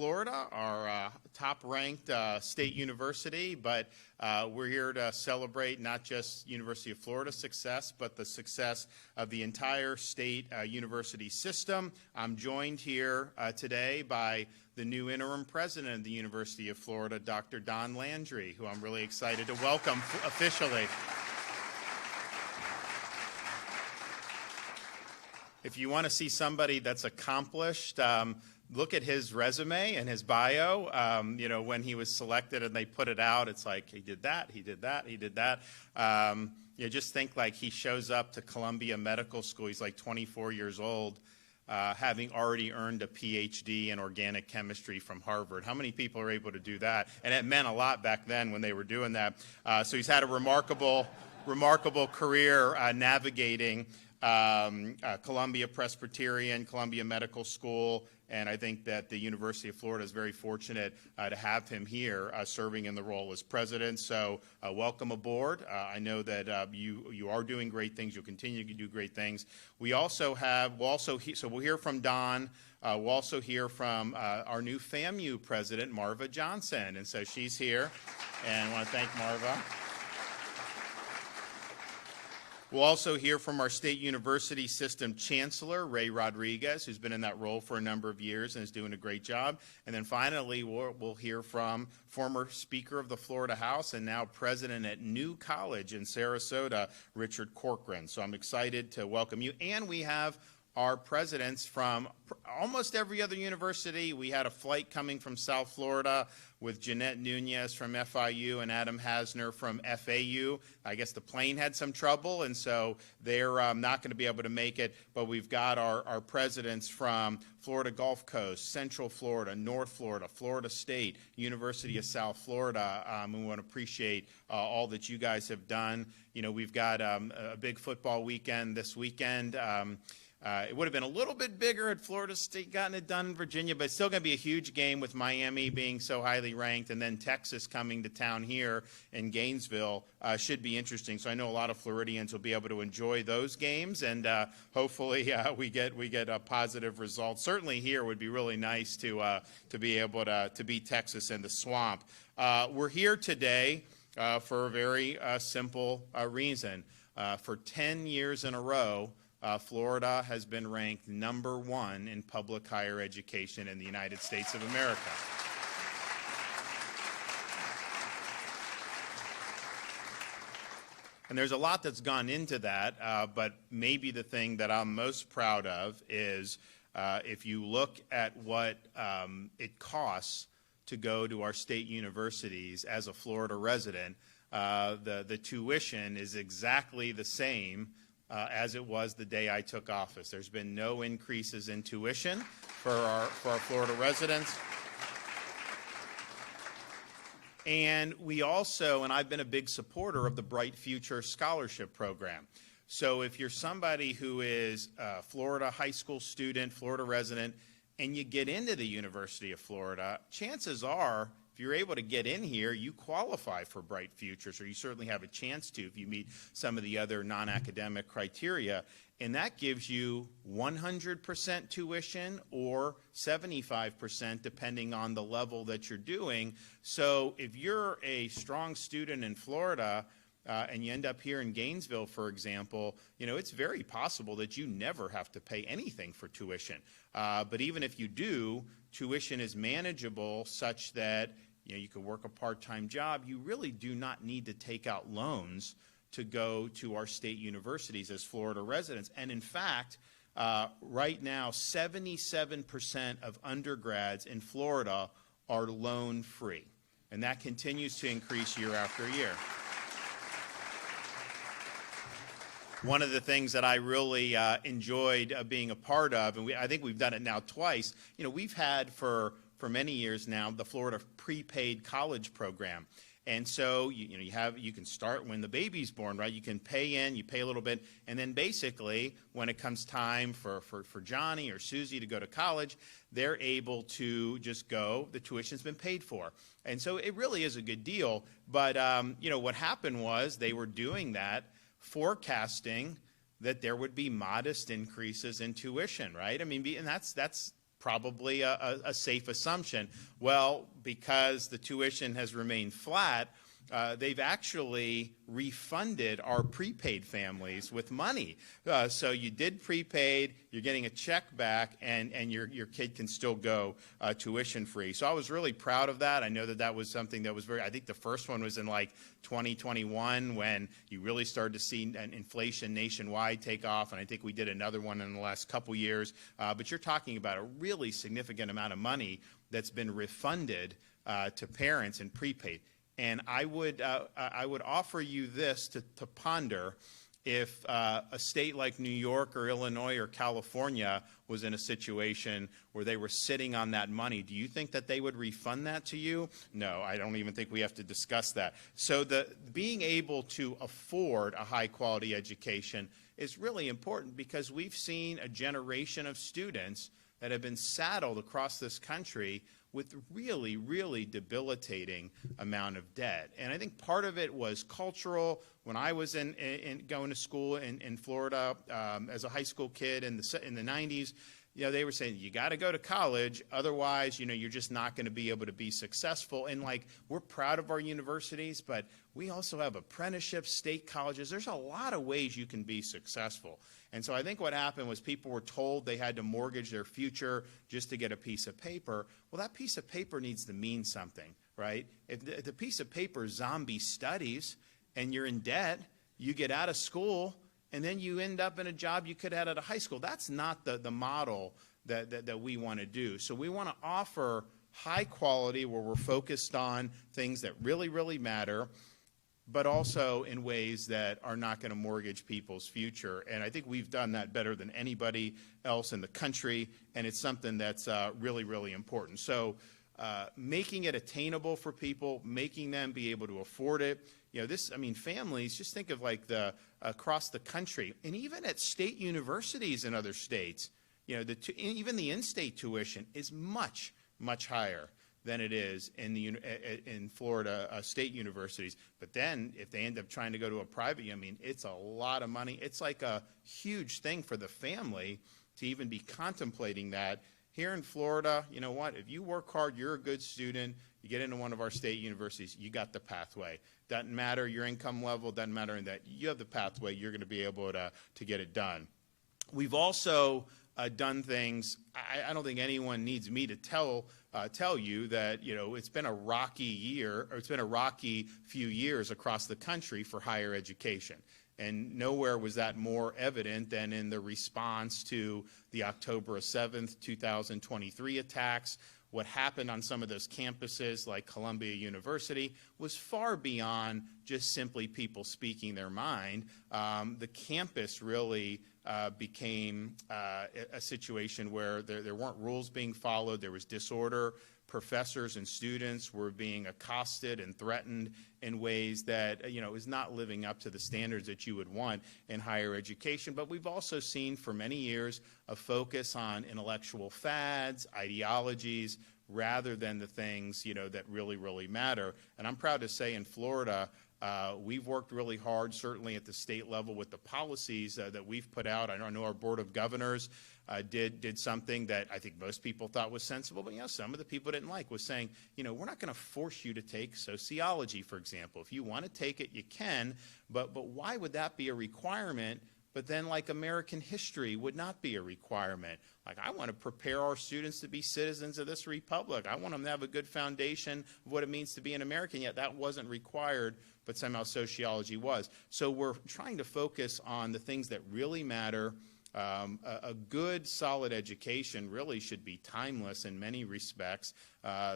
Florida, our top-ranked state university, but we're here to celebrate not just University of Florida's success, but the success of the entire state university system. I'm joined here today by the new interim president of the University of Florida, Dr. Don Landry, who I'm really excited to welcome officially. If you want to see somebody that's accomplished, look at his resume and his bio. You know, when he was selected and they put it out, it's like he did that, he did that, he did that. You just think like he shows up to Columbia Medical School. He's like 24 years old, having already earned a PhD in organic chemistry from Harvard. How many people are able to do that? And it meant a lot back then when they were doing that. So he's had a remarkable career navigating Columbia Presbyterian, Columbia Medical School, and I think that the University of Florida is very fortunate to have him here serving in the role as president. So welcome aboard. I know that you are doing great things. You'll continue to do great things. We'll hear from Don. We'll also hear from our new FAMU president, Marva Johnson, and so she's here, and I want to thank Marva. We'll also hear from our state university system chancellor, Ray Rodriguez, who's been in that role for a number of years and is doing a great job. And then finally, we'll hear from former Speaker of the Florida House and now president at New College in Sarasota, Richard Corcoran. So I'm excited to welcome you. And we have our presidents from almost every other university. We had a flight coming from South Florida with Jeanette Nunez from FIU and Adam Hasner from FAU. I guess the plane had some trouble, and so they're not going to be able to make it. But we've got our presidents from Florida Gulf Coast, Central Florida, North Florida, Florida State, University of South Florida. We want to appreciate all that you guys have done. You know, we've got a big football weekend this weekend. It would have been a little bit bigger had Florida State gotten it done in Virginia, but it's still going to be a huge game with Miami being so highly ranked, and then Texas coming to town here in Gainesville should be interesting. So I know a lot of Floridians will be able to enjoy those games, and hopefully we get a positive result. Certainly here would be really nice to be able to beat Texas in the Swamp. We're here today for a very simple reason. For 10 years in a row, Florida has been ranked #1 in public higher education in the United States of America. And there's a lot that's gone into that, but maybe the thing that I'm most proud of is if you look at what it costs to go to our state universities as a Florida resident, the tuition is exactly the same as it was the day I took office. There's been no increases in tuition for our Florida residents. And we also, and I've been a big supporter of the Bright Future Scholarship Program. So if you're somebody who is a Florida high school student, Florida resident, and you get into the University of Florida, chances are, if you're able to get in here, you qualify for Bright Futures, or you certainly have a chance to if you meet some of the other non-academic criteria. And that gives you 100% tuition or 75% depending on the level that you're doing. So if you're a strong student in Florida and you end up here in Gainesville, for example, you know, it's very possible that you never have to pay anything for tuition. But even if you do, tuition is manageable such that you could work a part-time job. You really do not need to take out loans to go to our state universities as Florida residents. And in fact, right now, 77% of undergrads in Florida are loan-free. And that continues to increase year after year. One of the things that I really enjoyed being a part of, and I think we've done it now twice, you know, we've had for many years now the Florida prepaid college program. And so you can start when the baby's born, right? You can pay in, you pay a little bit, and then basically when it comes time for Johnny or Susie to go to college, they're able to just go. The tuition's been paid for. And so it really is a good deal. But what happened was they were doing that, forecasting that there would be modest increases in tuition, right? I mean, and that's probably a safe assumption. Well, because the tuition has remained flat, they've actually refunded our prepaid families with money. So you did prepaid, you're getting a check back, and your kid can still go tuition free. So I was really proud of that. I know that that was something that was I think the first one was in like 2021 when you really started to see an inflation nationwide take off, and I think we did another one in the last couple years. But you're talking about a really significant amount of money that's been refunded to parents in prepaid. And I would offer you this to ponder. If a state like New York or Illinois or California was in a situation where they were sitting on that money, do you think that they would refund that to you? No, I don't even think we have to discuss that. So being able to afford a high-quality education is really important, because we've seen a generation of students that have been saddled across this country with really, really debilitating amount of debt. And I think part of it was cultural. When I was going to school in Florida as a high school kid in the 90s, they were saying, you got to go to college, otherwise, you're just not going to be able to be successful. And we're proud of our universities, but we also have apprenticeships, state colleges. There's a lot of ways you can be successful. And so I think what happened was people were told they had to mortgage their future just to get a piece of paper. Well, that piece of paper needs to mean something, right? If the piece of paper is zombie studies and you're in debt, you get out of school, and then you end up in a job you could have had out of high school. That's not the model that we want to do. So we want to offer high quality where we're focused on things that really, really matter, but also in ways that are not going to mortgage people's future. And I think we've done that better than anybody else in the country, and it's something that's really, really important. So making it attainable for people, making them be able to afford it. Families, just think of across the country, and even at state universities in other states, even the in-state tuition is much, much higher than it is in Florida state universities. But then if they end up trying to go to a private, it's a lot of money. It's like a huge thing for the family to even be contemplating that. Here in Florida, you know what? If you work hard, you're a good student, you get into one of our state universities, you got the pathway. Doesn't matter your income level, doesn't matter in that. You have the pathway, you're going to be able to get it done. We've also done things, I don't think anyone needs me to tell you that, it's been a rocky year, or it's been a rocky few years across the country for higher education. And nowhere was that more evident than in the response to the October 7th, 2023 attacks. What happened on some of those campuses like Columbia University was far beyond just simply people speaking their mind. The campus really became a situation where there weren't rules being followed, there was disorder. Professors and students were being accosted and threatened in ways that, is not living up to the standards that you would want in higher education. But we've also seen for many years a focus on intellectual fads, ideologies, rather than the things, that really, really matter. And I'm proud to say in Florida, we've worked really hard, certainly at the state level, with the policies that we've put out. I know our Board of Governors did something that I think most people thought was sensible, but some of the people didn't like, was saying, we're not going to force you to take sociology, for example. If you want to take it, you can, but why would that be a requirement? But then American history would not be a requirement. I want to prepare our students to be citizens of this republic. I want them to have a good foundation of what it means to be an American, yet that wasn't required, but somehow sociology was. So we're trying to focus on the things that really matter. A good, solid education really should be timeless in many respects.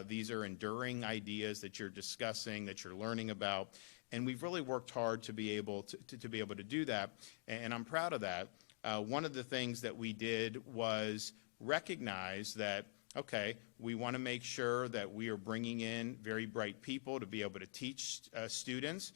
These are enduring ideas that you're discussing, that you're learning about, and we've really worked hard to be able to do that, and I'm proud of that. One of the things that we did was recognize that, okay, we want to make sure that we are bringing in very bright people to be able to teach students,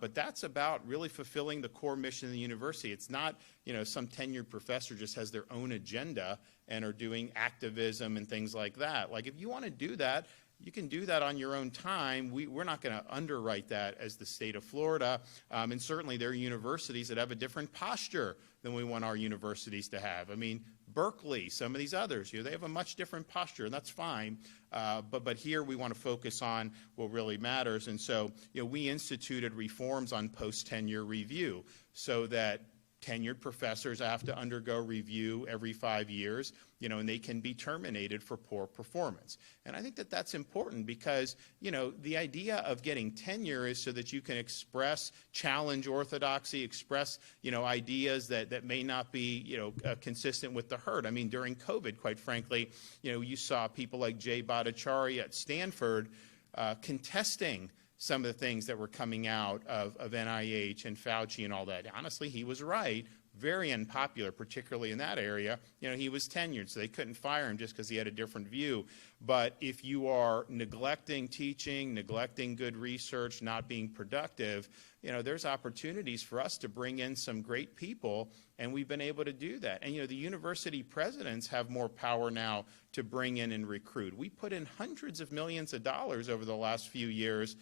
but that's about really fulfilling the core mission of the university. It's not, some tenured professor just has their own agenda and are doing activism and things like that. If you want to do that, you can do that on your own time. We're not going to underwrite that as the state of Florida, and certainly there are universities that have a different posture than we want our universities to have. Berkeley, some of these others, they have a much different posture, and that's fine. But here we want to focus on what really matters. And so, we instituted reforms on post-tenure review so that tenured professors have to undergo review every 5 years, and they can be terminated for poor performance. And I think that that's important because, the idea of getting tenure is so that you can express, challenge orthodoxy, express, ideas that may not be, consistent with the herd. I mean, during COVID, quite frankly, you saw people like Jay Bhattacharya at Stanford contesting some of the things that were coming out of NIH and Fauci and all that. Honestly, he was right. Very unpopular, particularly in that area. He was tenured, so they couldn't fire him just because he had a different view. But if you are neglecting teaching, neglecting good research, not being productive, there's opportunities for us to bring in some great people, and we've been able to do that. And, the university presidents have more power now to bring in and recruit. We put in hundreds of millions of dollars over the last few years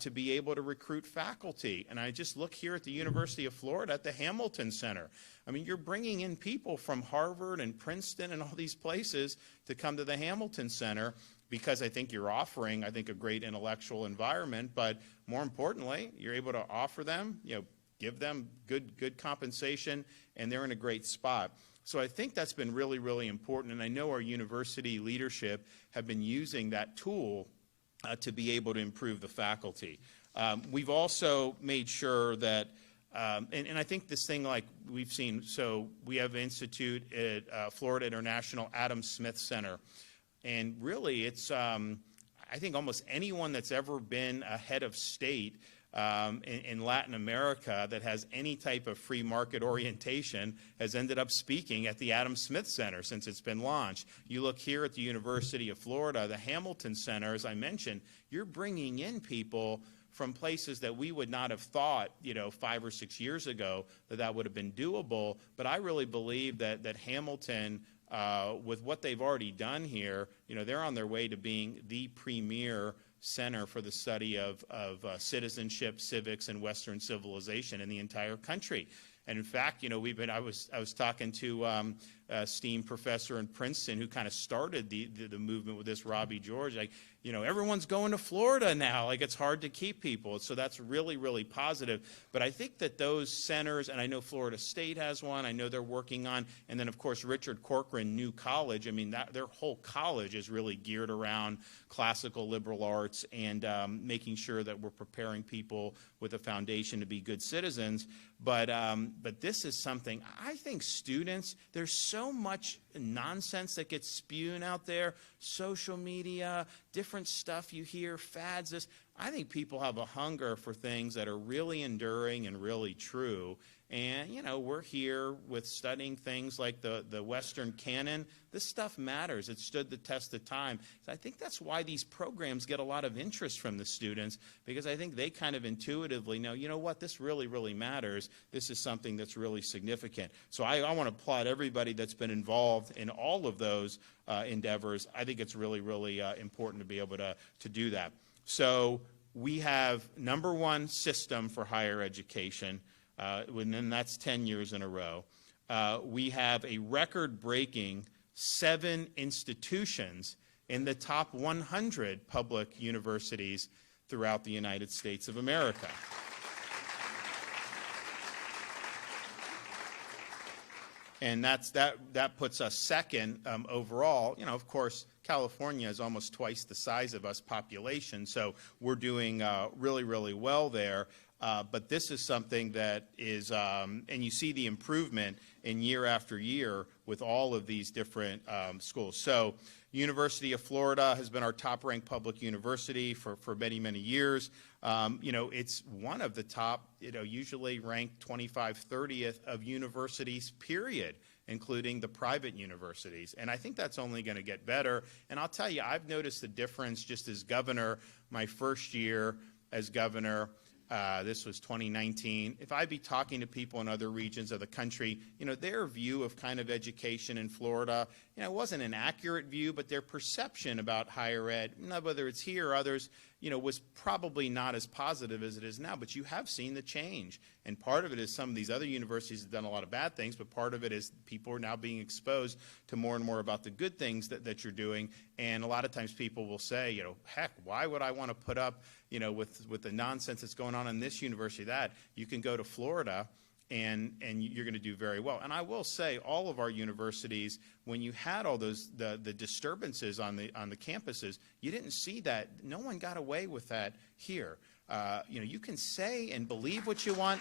to be able to recruit faculty. And I just look here at the University of Florida at the Hamilton Center. I mean, you're bringing in people from Harvard and Princeton and all these places to come to the Hamilton Center because I think you're offering, a great intellectual environment, but more importantly, you're able to offer them, give them good compensation, and they're in a great spot. So I think that's been really, really important, and I know our university leadership have been using that tool to be able to improve the faculty. We've also made sure that, and I think this thing like we've seen, so we have an institute at Florida International Adam Smith Center, and really it's, I think almost anyone that's ever been a head of state in Latin America that has any type of free market orientation has ended up speaking at the Adam Smith Center since it's been launched. You look here at the University of Florida, the Hamilton Center, as I mentioned, you're bringing in people from places that we would not have thought, 5 or 6 years ago that would have been doable. But I really believe that Hamilton, with what they've already done here, they're on their way to being the premier center for the study of citizenship, civics, and Western civilization in the entire country. And in fact, I was talking to a esteemed professor in Princeton who kind of started the movement with this, Robbie George. Everyone's going to Florida now. It's hard to keep people. So that's really, really positive. But I think that those centers, and I know Florida State has one, I know they're working on, and then of course Richard Corcoran New College, their whole college is really geared around classical liberal arts and making sure that we're preparing people with a foundation to be good citizens. But this is something, I think students, there's so much nonsense that gets spewed out there, social media, different stuff you hear, fads, this. I think people have a hunger for things that are really enduring and really true. And, we're here with studying things like the Western canon. This stuff matters. It stood the test of time. So I think that's why these programs get a lot of interest from the students, because I think they kind of intuitively know, what, this really, really matters. This is something that's really significant. So I want to applaud everybody that's been involved in all of those endeavors. I think it's really, really important to be able to do that. So we have number one system for higher education. And then that's 10 years in a row. We have a record-breaking 7 institutions in the top 100 public universities throughout the United States of America. And that puts us second overall. Of course, California is almost twice the size of us population, so we're doing really, really well there. But this is something that is, and you see the improvement in year after year with all of these different schools. So University of Florida has been our top-ranked public university for many, many years. It's one of the top, usually ranked 25th, 30th of universities, period, including the private universities. And I think that's only going to get better. And I'll tell you, I've noticed the difference just as governor, my first year as governor. This was 2019. If I'd be talking to people in other regions of the country, their view of kind of education in Florida, it wasn't an accurate view, but their perception about higher ed, whether it's here or others, was probably not as positive as it is now. But you have seen the change. And part of it is some of these other universities have done a lot of bad things, but part of it is people are now being exposed to more and more about the good things that you're doing. And a lot of times people will say, heck, why would I want to put up, with the nonsense that's going on in this university, that you can go to Florida and you're going to do very well. And I will say, all of our universities, when you had all those the disturbances on the campuses, you didn't see that. No one got away with that here. You can say and believe what you want,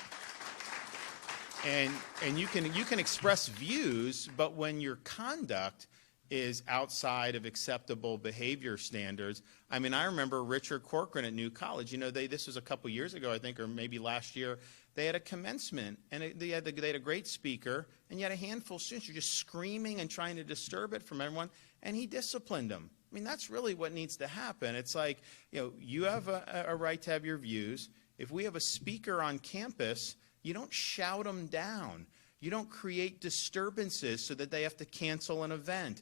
and you can express views, but when your conduct is outside of acceptable behavior standards. I mean, I remember Richard Corcoran at New College. This was a couple years ago, I think, or maybe last year. They had a commencement, and they had a great speaker, and you had a handful of students who were just screaming and trying to disturb it from everyone, and he disciplined them. I mean, that's really what needs to happen. It's like, you have a right to have your views. If we have a speaker on campus, you don't shout them down. You don't create disturbances so that they have to cancel an event.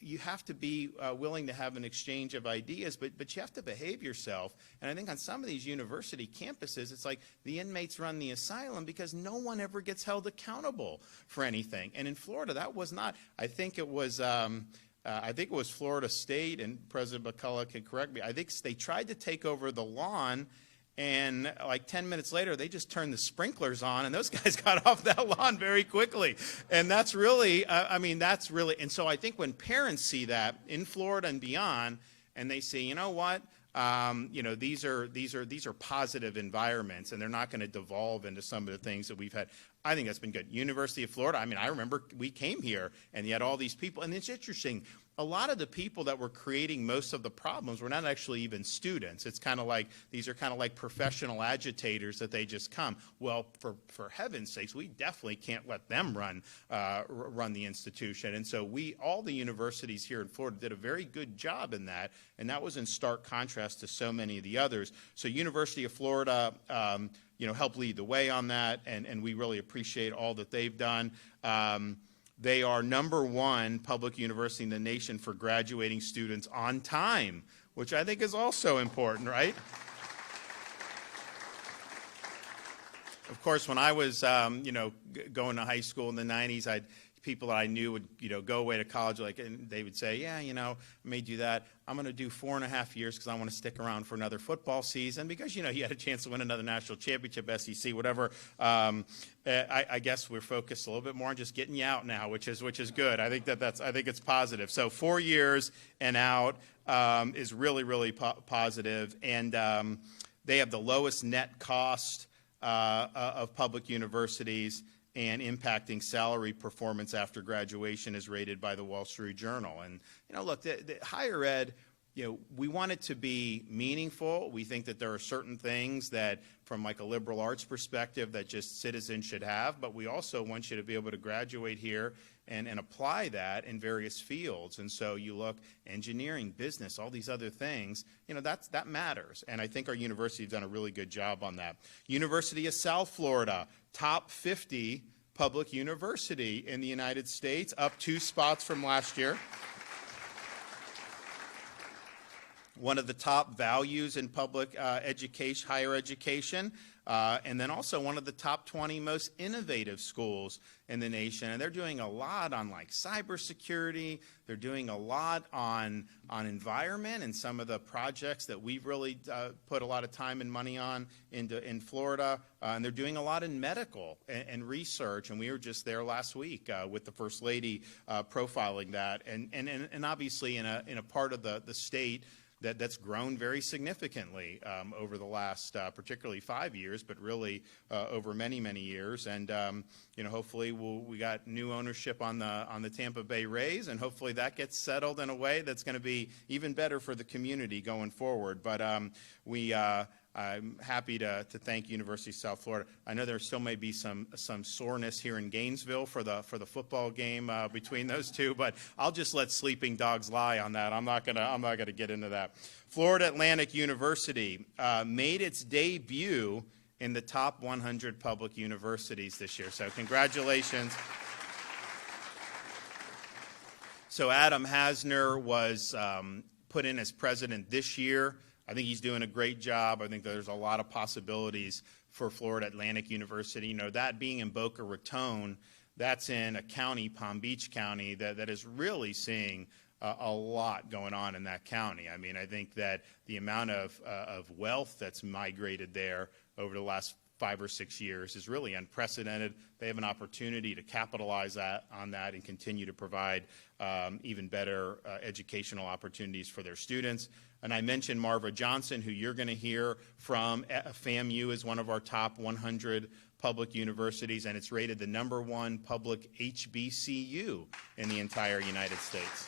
You have to be willing to have an exchange of ideas, but you have to behave yourself. And I think on some of these university campuses, it's like the inmates run the asylum because no one ever gets held accountable for anything. And in Florida, that was not. I think it was Florida State, and President McCullough can correct me. I think they tried to take over the lawn, and like 10 minutes later, they just turned the sprinklers on, and those guys got off that lawn very quickly. And that's really, and so I think when parents see that in Florida and beyond, and they say, you know what, these are positive environments, and they're not going to devolve into some of the things that we've had. I think that's been good. University of Florida, I remember we came here, and you had all these people, and it's interesting. A lot of the people that were creating most of the problems were not actually even students. It's kind of like, these are kind of like professional agitators that they just come. Well, for heaven's sakes, we definitely can't let them run the institution. And so all the universities here in Florida did a very good job in that, and that was in stark contrast to so many of the others. So University of Florida, helped lead the way on that, and we really appreciate all that they've done. They are #1 public university in the nation for graduating students on time, which I think is also important, right? Of course, when I was, going to high school in the 90s, people that I knew would, go away to college, and they would say, yeah, I may do that. I'm going to do 4.5 years because I want to stick around for another football season because, you had a chance to win another national championship, SEC, whatever. I guess we're focused a little bit more on just getting you out now, which is good. I think it's positive. So 4 years and out is really, really positive. And they have the lowest net cost of public universities, and impacting salary performance after graduation is rated by the Wall Street Journal. And, look, the higher ed, we want it to be meaningful. We think that there are certain things that, from like a liberal arts perspective, that just citizens should have, but we also want you to be able to graduate here and apply that in various fields. And so you look, engineering, business, all these other things, that matters. And I think our university has done a really good job on that. University of South Florida, top 50 public university in the United States, up 2 spots from last year. One of the top values in public education, higher education, and then also one of the top 20 most innovative schools in the nation. And they're doing a lot on like cybersecurity. They're doing a lot on environment and some of the projects that we've really put a lot of time and money on in Florida. And they're doing a lot in medical and research. And we were just there last week with the First Lady profiling that. And obviously in a part of the state that's grown very significantly over the last particularly 5 years, but really over many, many years. And hopefully we got new ownership on the Tampa Bay Rays, and hopefully that gets settled in a way that's going to be even better for the community going forward. But I'm happy to thank University of South Florida. I know there still may be some soreness here in Gainesville for the football game between those two, but I'll just let sleeping dogs lie on that. I'm not gonna get into that. Florida Atlantic University made its debut in the top 100 public universities this year. So congratulations. So Adam Hasner was put in as president this year. I think he's doing a great job. I think there's a lot of possibilities for Florida Atlantic University. You know, that being in Boca Raton, that's in a county, Palm Beach County, that is really seeing a lot going on in that county. I mean, I think that the amount of wealth that's migrated there over the last 5 or 6 years is really unprecedented. They have an opportunity to capitalize on that and continue to provide even better educational opportunities for their students. And I mentioned Marva Johnson, who you're going to hear from. FAMU is one of our top 100 public universities, and it's rated the #1 public HBCU in the entire United States.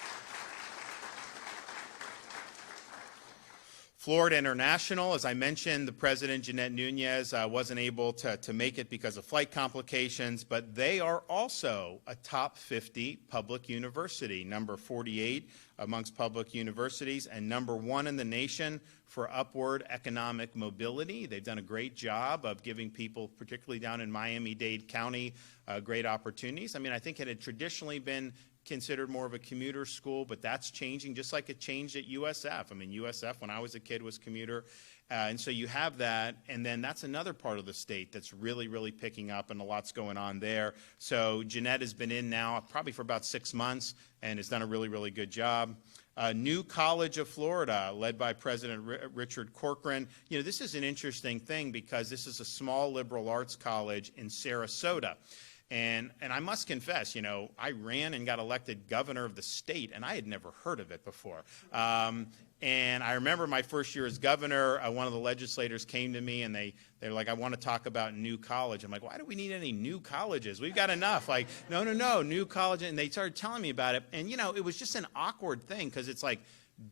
Florida International, as I mentioned, the president, Jeanette Nunez, wasn't able to make it because of flight complications, but they are also a top 50 public university, number 48 amongst public universities, and #1 in the nation for upward economic mobility. They've done a great job of giving people, particularly down in Miami-Dade County, great opportunities. I mean, I think it had traditionally been considered more of a commuter school, but that's changing, just like it changed at USF. I mean, USF, when I was a kid, was commuter. And so you have that, and then that's another part of the state that's really, really picking up, and a lot's going on there. So Jeanette has been in now probably for about 6 months and has done a really, really good job. New College of Florida, led by President Richard Corcoran. You know, this is an interesting thing because this is a small liberal arts college in Sarasota. And I must confess, you know, I ran and got elected governor of the state, and I had never heard of it before. And I remember my first year as governor, one of the legislators came to me, and they're like, I want to talk about new college. I'm like, why do we need any new colleges? We've got enough. Like, no, new college. And they started telling me about it. And, you know, it was just an awkward thing because it's like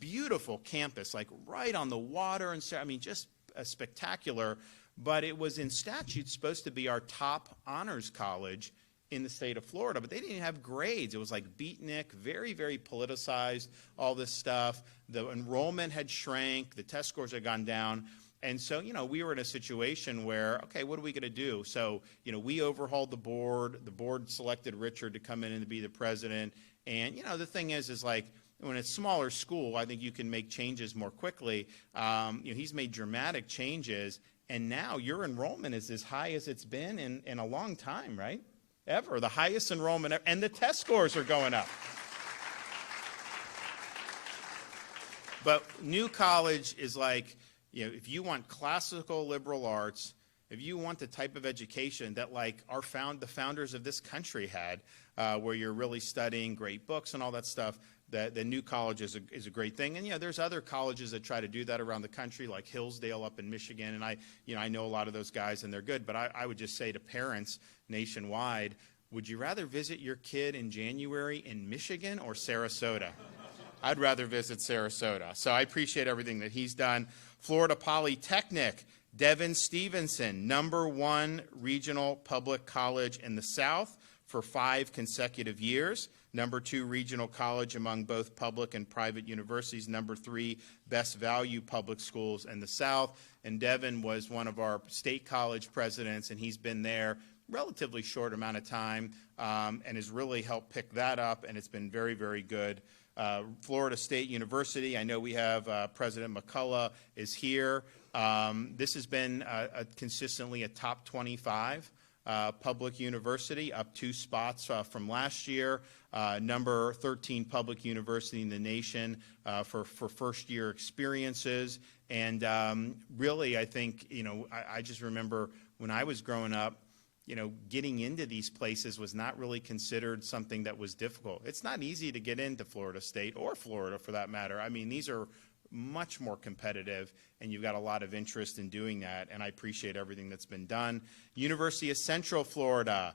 beautiful campus, like right on the water. And so, I mean, just spectacular. But it was in statute supposed to be our top honors college in the state of Florida, but they didn't have grades. It was like beatnik, very, very politicized, all this stuff. The enrollment had shrank, the test scores had gone down. And so, you know, we were in a situation where, okay, what are we going to do? So, you know, we overhauled the board. The board selected Richard to come in and to be the president. And, you know, the thing is like, when it's a smaller school, I think you can make changes more quickly. You know, he's made dramatic changes. And now your enrollment is as high as it's been in a long time, right? Ever. The highest enrollment ever. And the test scores are going up. But new college is like, you know, if you want classical liberal arts, if you want the type of education that like the founders of this country had, where you're really studying great books and all that stuff, the new college is a great thing. And, you know, there's other colleges that try to do that around the country, like Hillsdale up in Michigan. And I know a lot of those guys, and they're good. But I would just say to parents nationwide, would you rather visit your kid in January in Michigan or Sarasota? I'd rather visit Sarasota. So I appreciate everything that he's done. Florida Polytechnic, Devin Stevenson, #1 regional public college in the South for 5 consecutive years. #2 regional college among both public and private universities. #3 best value public schools in the South. And Devin was one of our state college presidents, and he's been there relatively short amount of time and has really helped pick that up, and it's been very, very good. Florida State University, I know we have President McCullough is here. This has been consistently a top 25 public university, up 2 spots from last year. Number 13 public university in the nation for first-year experiences. And really, I think, you know, I just remember when I was growing up, you know, getting into these places was not really considered something that was difficult. It's not easy to get into Florida State or Florida for that matter. I mean, these are much more competitive, and you've got a lot of interest in doing that, and I appreciate everything that's been done. University of Central Florida,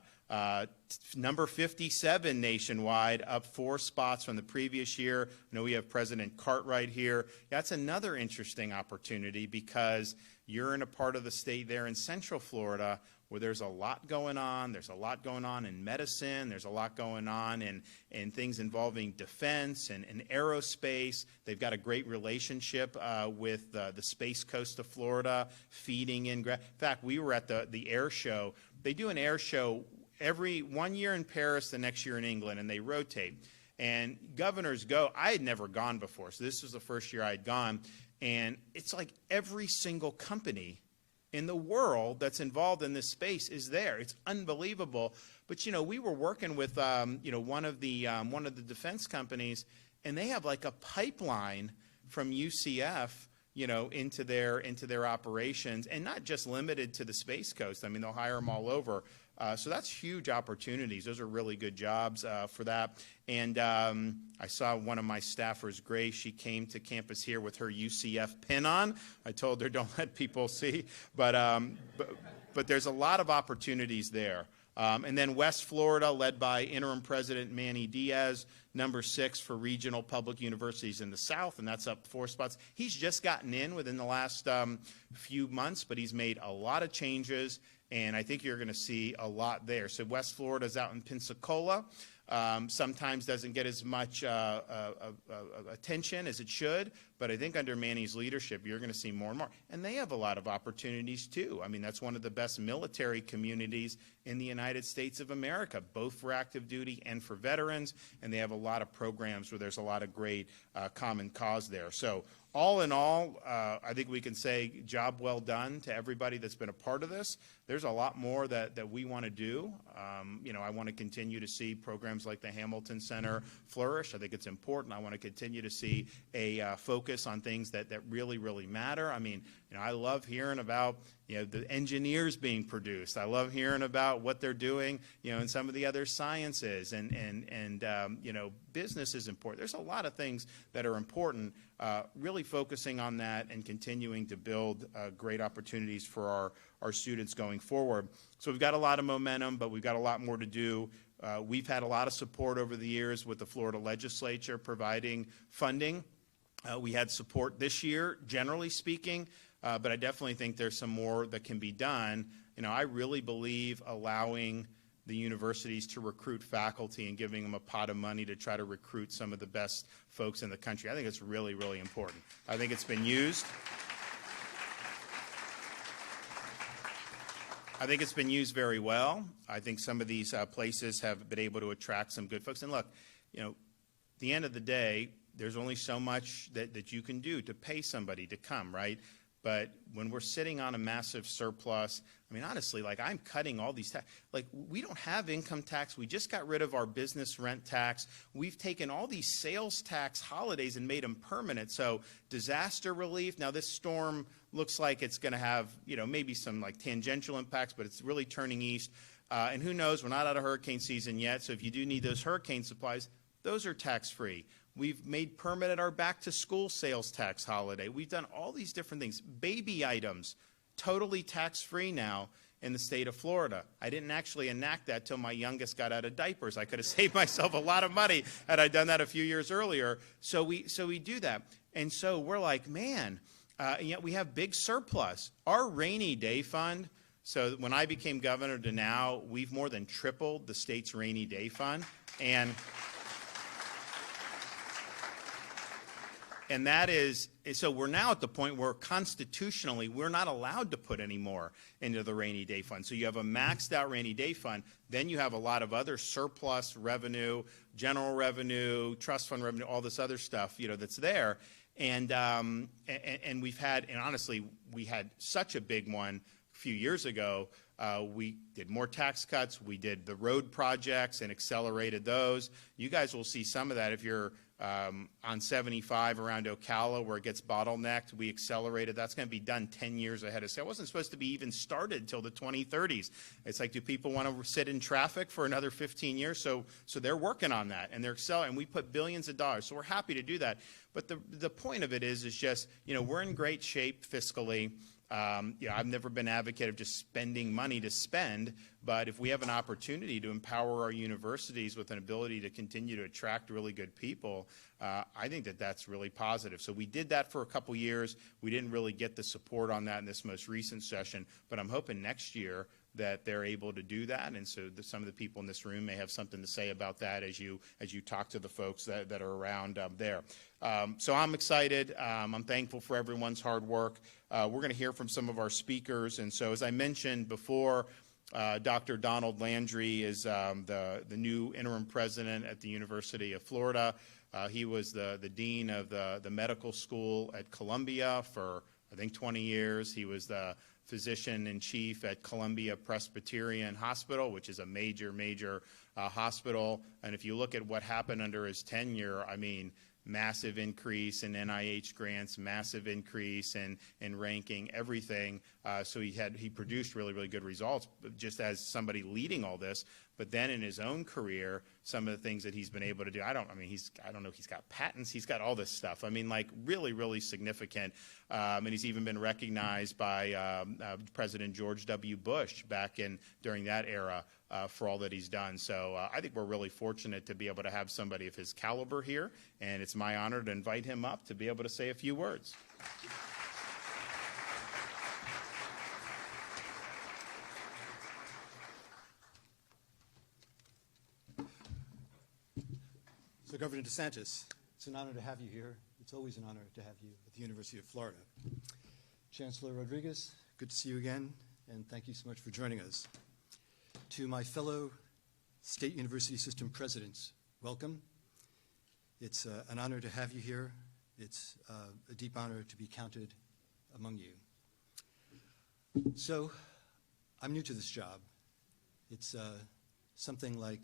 number 57 nationwide, up 4 spots from the previous year. I know we have President Cartwright here. That's another interesting opportunity because you're in a part of the state there in Central Florida where there's a lot going on. There's a lot going on in medicine. There's a lot going on in things involving defense and aerospace. They've got a great relationship with the Space Coast of Florida, feeding in. In fact, we were at the air show. They do an air show every 1 year in Paris, the next year in England, and they rotate. And governors go. I had never gone before, so this was the first year I had gone. And it's like every single company in the world that's involved in this space is there. It's unbelievable. But, you know, we were working with, you know, one of the defense companies, and they have like a pipeline from UCF, you know, into their operations, and not just limited to the Space Coast. I mean, they'll hire them all over. So that's huge opportunities. Those are really good jobs for that. And I saw one of my staffers, Grace, she came to campus here with her UCF pin on. I told her don't let people see. But there's a lot of opportunities there. And then West Florida, led by Interim President Manny Diaz, number 6 for regional public universities in the South, and that's up 4 spots. He's just gotten in within the last few months, but he's made a lot of changes, and I think you're going to see a lot there. So West Florida's out in Pensacola. Sometimes doesn't get as much attention as it should, but I think under Manny's leadership, you're going to see more and more. And they have a lot of opportunities, too. I mean, that's one of the best military communities in the United States of America, both for active duty and for veterans, and they have a lot of programs where there's a lot of great common cause there. So all in all, I think we can say job well done to everybody that's been a part of this. There's a lot more that we want to do. You know, I want to continue to see programs like the Hamilton Center flourish. I think it's important. I want to continue to see a focus on things that really, really matter. I mean, you know, I love hearing about, you know, the engineers being produced. I love hearing about what they're doing, you know, in some of the other sciences, and you know, business is important. There's a lot of things that are important. Really focusing on that and continuing to build great opportunities for our students going forward. So we've got a lot of momentum, but we've got a lot more to do. We've had a lot of support over the years with the Florida legislature providing funding. We had support this year, generally speaking, but I definitely think there's some more that can be done. You know, I really believe allowing the universities to recruit faculty and giving them a pot of money to try to recruit some of the best folks in the country. I think it's really, really important. I think it's been used. I think it's been used very well. I think some of these places have been able to attract some good folks. And look, you know, at the end of the day, there's only so much that you can do to pay somebody to come, right? But when we're sitting on a massive surplus, I mean, honestly, like, I'm cutting all these taxes. Like, we don't have income tax. We just got rid of our business rent tax. We've taken all these sales tax holidays and made them permanent. So disaster relief, now this storm looks like it's going to have, you know, maybe some like tangential impacts, but it's really turning east. And who knows, we're not out of hurricane season yet. So if you do need those hurricane supplies, those are tax-free. We've made permanent our back-to-school sales tax holiday. We've done all these different things. Baby items, totally tax-free now in the state of Florida. I didn't actually enact that till my youngest got out of diapers. I could have saved myself a lot of money had I done that a few years earlier. So we do that. And so we're like, man, and yet we have big surplus. Our rainy day fund, so when I became governor to now, we've more than tripled the state's rainy day fund. And that is, so we're now at the point where constitutionally we're not allowed to put any more into the rainy day fund. So you have a maxed out rainy day fund, then you have a lot of other surplus revenue, general revenue, trust fund revenue, all this other stuff, you know, that's there. And we've had, and honestly, we had such a big one a few years ago. We did more tax cuts. We did the road projects and accelerated those. You guys will see some of that if you're on 75 around Ocala where it gets bottlenecked. We accelerated. That's going to be done 10 years ahead of schedule. It wasn't supposed to be even started till the 2030s. It's like, do people want to sit in traffic for another 15 years? So they're working on that, and they're accelerating. And we put billions of dollars. So we're happy to do that. But the point of it is just, you know, we're in great shape fiscally. You know, I've never been an advocate of just spending money to spend, but if we have an opportunity to empower our universities with an ability to continue to attract really good people, I think that that's really positive. So we did that for a couple years. We didn't really get the support on that in this most recent session, but I'm hoping next year that they're able to do that, and so some of the people in this room may have something to say about that as you talk to the folks that are around there. So I'm excited. I'm thankful for everyone's hard work. We're going to hear from some of our speakers, and so as I mentioned before, Dr. Donald Landry is the new interim president at the University of Florida. He was the dean of the medical school at Columbia for, I think, 20 years. He was the physician-in-chief at Columbia Presbyterian Hospital, which is a major hospital. And if you look at what happened under his tenure, I mean, massive increase in NIH grants, massive increase in ranking, everything. So he produced really good results just as somebody leading all this. But then in his own career, some of the things that he's been able to do, I don't know, he's got patents, he's got all this stuff. I mean, like really significant. And he's even been recognized by President George W. Bush during that era for all that he's done. So I think we're really fortunate to be able to have somebody of his caliber here, and it's my honor to invite him up to be able to say a few words. So Governor DeSantis, it's an honor to have you here. It's always an honor to have you at the University of Florida. Chancellor Rodriguez, good to see you again, and thank you so much for joining us. To my fellow State University System presidents, welcome. It's an honor to have you here. It's a deep honor to be counted among you. So, I'm new to this job. It's something like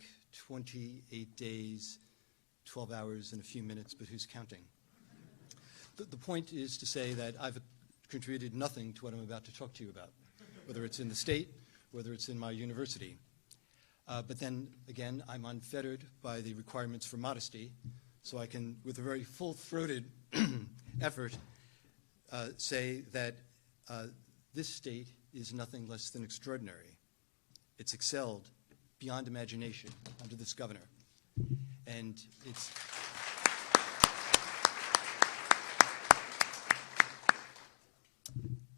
28 days, 12 hours, and a few minutes, but who's counting? The point is to say that I've contributed nothing to what I'm about to talk to you about, whether it's in the state, whether it's in my university. But then, again, I'm unfettered by the requirements for modesty, so I can, with a very full-throated effort, say that this state is nothing less than extraordinary. It's excelled beyond imagination under this governor. And it's...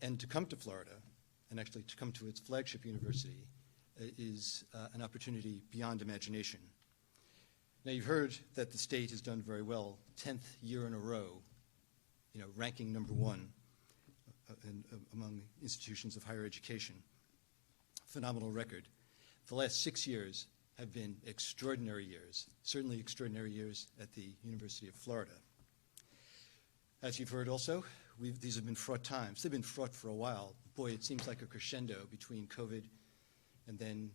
And to come to Florida, and actually to come to its flagship university, is an opportunity beyond imagination. Now, you've heard that the state has done very well, 10th year in a row, ranking number one among institutions of higher education. Phenomenal record. The last 6 years have been extraordinary years, certainly extraordinary years at the University of Florida. As you've heard also, these have been fraught times. They've been fraught for a while. Boy, it seems like a crescendo between COVID and then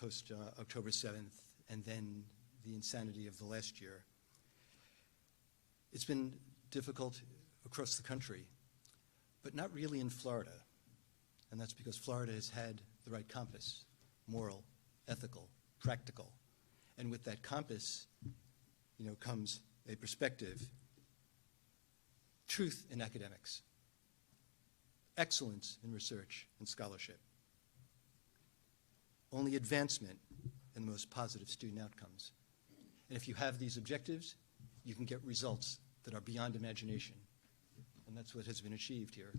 post-October 7th, and then the insanity of the last year. It's been difficult across the country, but not really in Florida. And that's because Florida has had the right compass, moral, ethical, practical. And with that compass, comes a perspective, truth in academics, excellence in research and scholarship, only advancement and the most positive student outcomes. And if you have these objectives, you can get results that are beyond imagination. And that's what has been achieved here.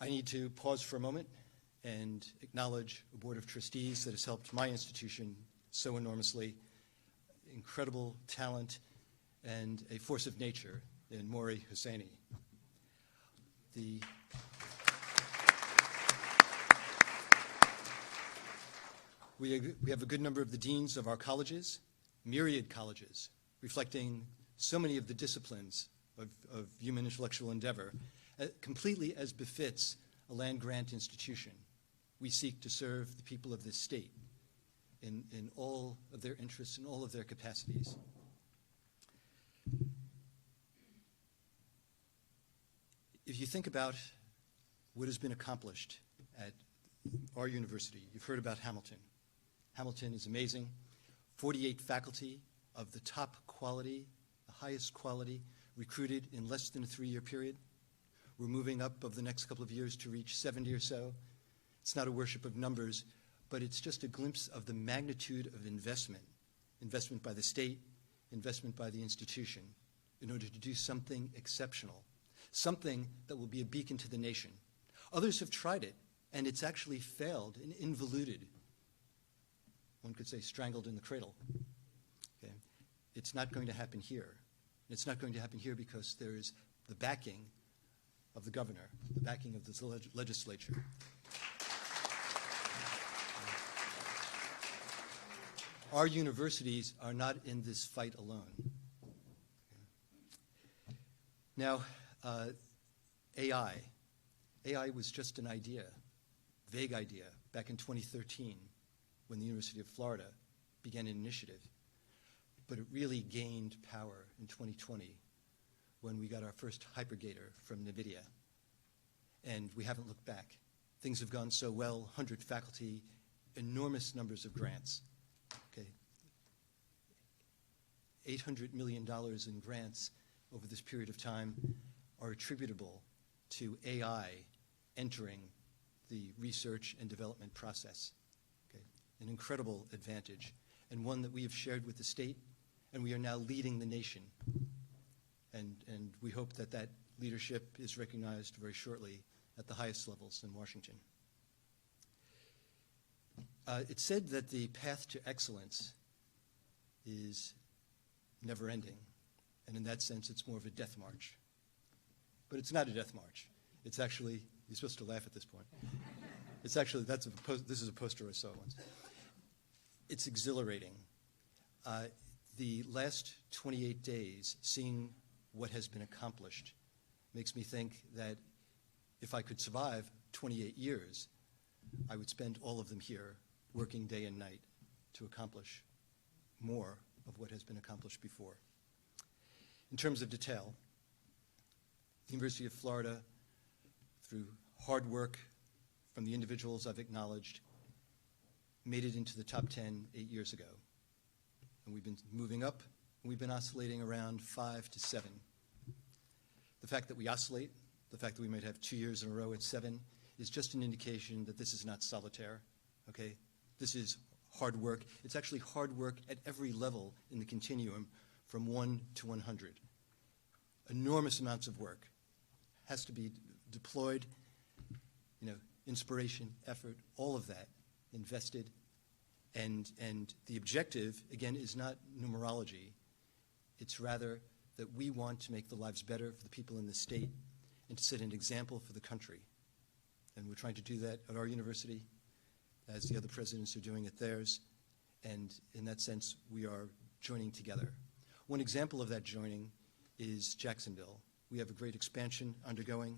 I need to pause for a moment and acknowledge a board of trustees that has helped my institution so enormously. Incredible talent and a force of nature in Maury Husseini. We have a good number of the deans of our colleges, myriad colleges, reflecting so many of the disciplines of human intellectual endeavor, completely as befits a land-grant institution. We seek to serve the people of this state in all of their interests, in all of their capacities. If you think about what has been accomplished at our university, you've heard about Hamilton. Hamilton is amazing. 48 faculty of the top quality, the highest quality, recruited in less than a 3-year period. We're moving up over the next couple of years to reach 70 or so. It's not a worship of numbers, but it's just a glimpse of the magnitude of investment by the state, investment by the institution, in order to do something exceptional, something that will be a beacon to the nation. Others have tried it, and it's actually failed and involuted. One could say strangled in the cradle. Okay? It's not going to happen here. It's not going to happen here because there is the backing of the governor, the backing of the legislature. our universities are not in this fight alone. Now, AI. AI was just an idea, vague idea, back in 2013 when the University of Florida began an initiative. But it really gained power in 2020 when we got our first hypergator from NVIDIA. And we haven't looked back. Things have gone so well, 100 faculty, enormous numbers of grants. Okay. $800 million in grants over this period of time are attributable to AI entering the research and development process. Okay. An incredible advantage, and one that we have shared with the state, and we are now leading the nation. And we hope that that leadership is recognized very shortly at the highest levels in Washington. It's said that the path to excellence is never-ending, and in that sense, it's more of a death march. But it's not a death march. It's actually, you're supposed to laugh at this point. It's actually, this is a poster I saw once. It's exhilarating. The last 28 days, seeing what has been accomplished, makes me think that if I could survive 28 years, I would spend all of them here working day and night to accomplish more of what has been accomplished before. In terms of detail, the University of Florida, through hard work from the individuals I've acknowledged, made it into the top 10 8 years ago. And we've been moving up, and we've been oscillating around 5 to 7. The fact that we oscillate, the fact that we might have 2 years in a row at 7, is just an indication that this is not solitaire, okay? This is hard work. It's actually hard work at every level in the continuum from 1 to 100. Enormous amounts of work has to be deployed, inspiration, effort, all of that invested. And the objective, again, is not numerology. It's rather that we want to make the lives better for the people in the state and to set an example for the country. And we're trying to do that at our university, as the other presidents are doing at theirs. And in that sense, we are joining together. One example of that joining is Jacksonville. We have a great expansion undergoing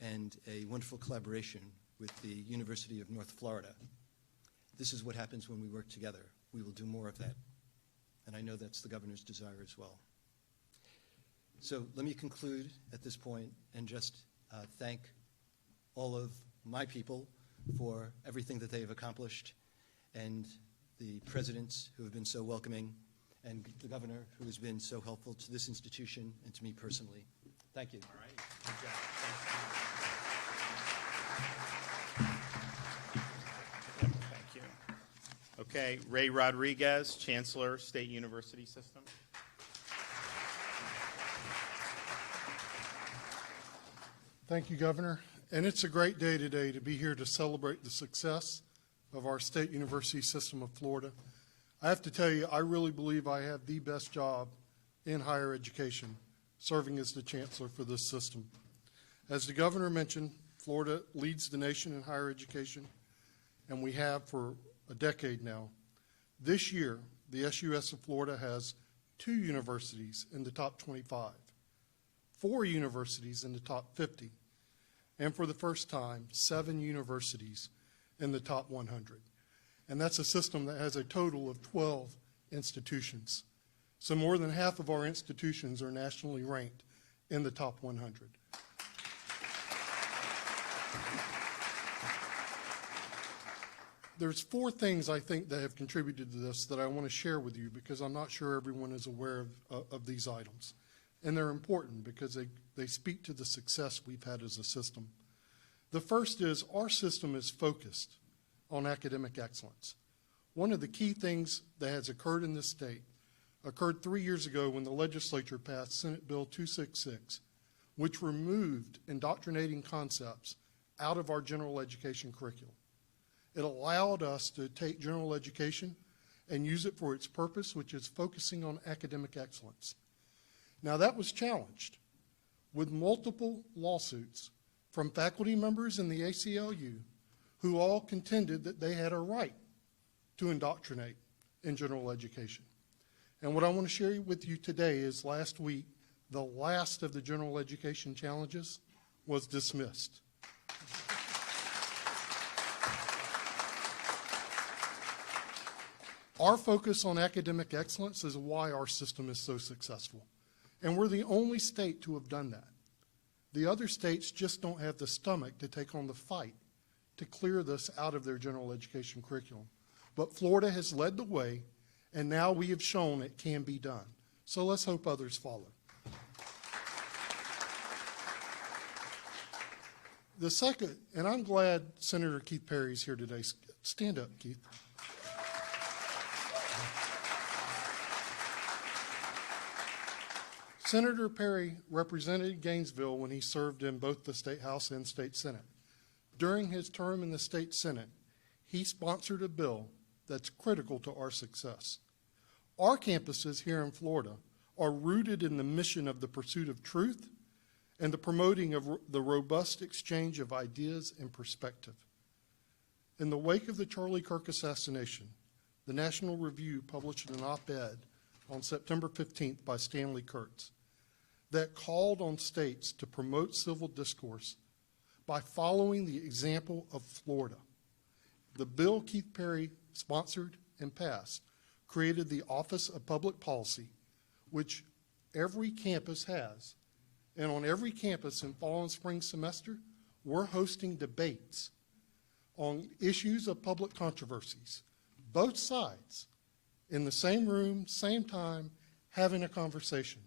and a wonderful collaboration with the University of North Florida. This is what happens when we work together. We will do more of that. And I know that's the governor's desire as well. So let me conclude at this point and just thank all of my people for everything that they have accomplished, and the presidents who have been so welcoming, and the governor who has been so helpful to this institution and to me personally. Thank you. All right. Good job. Thank you. Okay, Ray Rodriguez, Chancellor, State University System. Thank you, Governor. And it's a great day today to be here to celebrate the success of our State University System of Florida. I have to tell you, I really believe I have the best job in higher education, serving as the Chancellor for this system. As the Governor mentioned, Florida leads the nation in higher education, and we have for a decade now. This year, the SUS of Florida has 2 universities in the top 25, 4 universities in the top 50, and for the first time, 7 universities in the top 100. And that's a system that has a total of 12 institutions. So more than half of our institutions are nationally ranked in the top 100. There's 4 things I think that have contributed to this that I want to share with you, because I'm not sure everyone is aware of these items. And they're important because they speak to the success we've had as a system. The first is our system is focused on academic excellence. One of the key things that has occurred in this state occurred 3 years ago when the legislature passed Senate Bill 266, which removed indoctrinating concepts out of our general education curriculum. It allowed us to take general education and use it for its purpose, which is focusing on academic excellence. Now, that was challenged with multiple lawsuits from faculty members in the ACLU who all contended that they had a right to indoctrinate in general education. And what I want to share with you today is last week, the last of the general education challenges was dismissed. Our focus on academic excellence is why our system is so successful. And we're the only state to have done that. The other states just don't have the stomach to take on the fight to clear this out of their general education curriculum. But Florida has led the way, and now we have shown it can be done. So let's hope others follow. The second, and I'm glad Senator Keith Perry is here today. Stand up, Keith. Senator Perry represented Gainesville when he served in both the State House and State Senate. During his term in the State Senate, he sponsored a bill that's critical to our success. Our campuses here in Florida are rooted in the mission of the pursuit of truth and the promoting of the robust exchange of ideas and perspective. In the wake of the Charlie Kirk assassination, the National Review published an op-ed on September 15th by Stanley Kurtz that called on states to promote civil discourse by following the example of Florida. The bill Keith Perry sponsored and passed created the Office of Public Policy, which every campus has. And on every campus in fall and spring semester, we're hosting debates on issues of public controversies, both sides, in the same room, same time, having a conversation,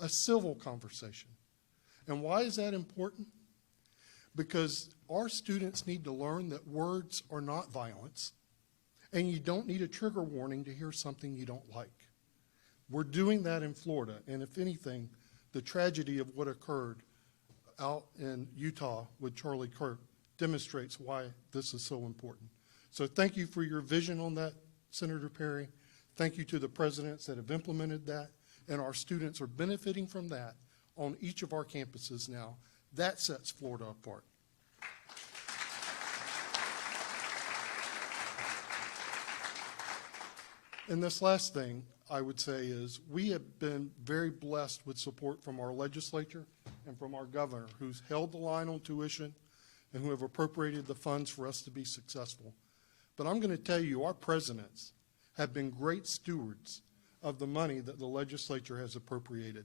a civil conversation. And why is that important? Because our students need to learn that words are not violence, and you don't need a trigger warning to hear something you don't like. We're doing that in Florida, and if anything, the tragedy of what occurred out in Utah with Charlie Kirk demonstrates why this is so important. So thank you for your vision on that, Senator Perry. Thank you to the presidents that have implemented that, and our students are benefiting from that on each of our campuses now. That sets Florida apart. And this last thing I would say is we have been very blessed with support from our legislature and from our governor, who's held the line on tuition and who have appropriated the funds for us to be successful. But I'm going to tell you, our presidents have been great stewards of the money that the legislature has appropriated.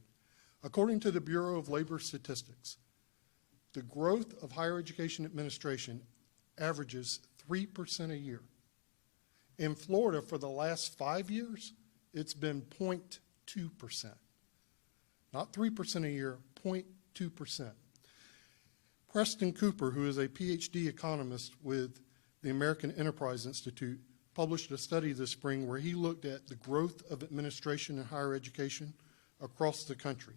According to the Bureau of Labor Statistics, the growth of higher education administration averages 3% a year. In Florida, for the last 5 years, it's been 0.2%. Not 3% a year, 0.2%. Preston Cooper, who is a PhD economist with the American Enterprise Institute, published a study this spring where he looked at the growth of administration in higher education across the country.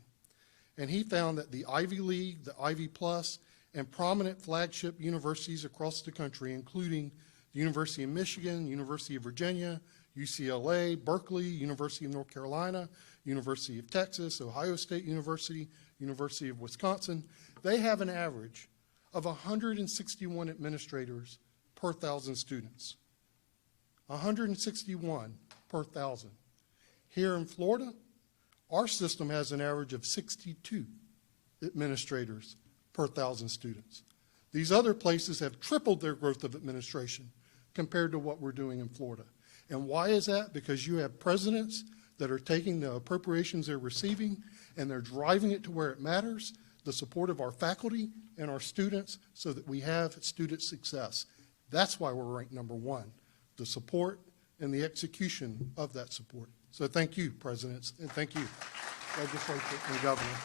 And he found that the Ivy League, the Ivy Plus, and prominent flagship universities across the country, including the University of Michigan, University of Virginia, UCLA, Berkeley, University of North Carolina, University of Texas, Ohio State University, University of Wisconsin, they have an average of 161 administrators per 1,000 students. 161 per 1,000. Here in Florida, our system has an average of 62 administrators per 1,000 students. These other places have tripled their growth of administration compared to what we're doing in Florida. And why is that? Because you have presidents that are taking the appropriations they're receiving and they're driving it to where it matters, the support of our faculty and our students, so that we have student success. That's why we're ranked #1, the support and the execution of that support. So thank you, presidents, and thank you, legislature and governor.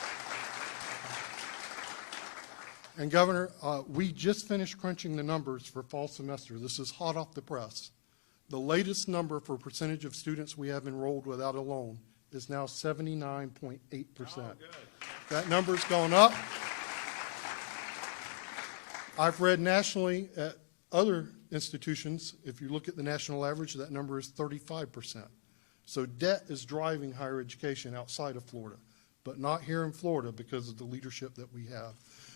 And Governor, we just finished crunching the numbers for fall semester. This is hot off the press. The latest number for percentage of students we have enrolled without a loan is now 79.8%. That number's gone up. I've read nationally at other institutions, if you look at the national average, that number is 35%. So debt is driving higher education outside of Florida, but not here in Florida because of the leadership that we have.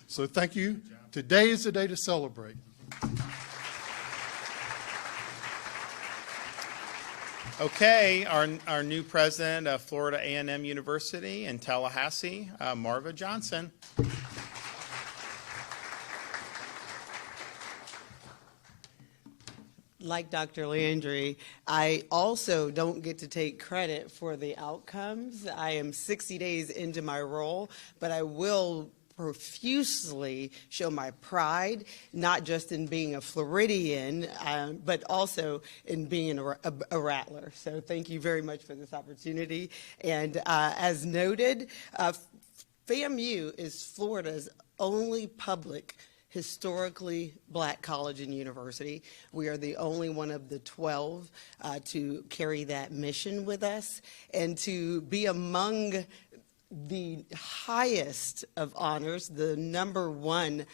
So thank you. Today is the day to celebrate. Okay, our new president of Florida A&M University in Tallahassee, Marva Johnson. Like Dr. Landry, I also don't get to take credit for the outcomes. I am 60 days into my role, but I will profusely show my pride, not just in being a Floridian, but also in being a Rattler. So thank you very much for this opportunity. And as noted, FAMU is Florida's only public historically black college and university. We are the only one of the 12 to carry that mission with us, and to be among the highest of honors, the #1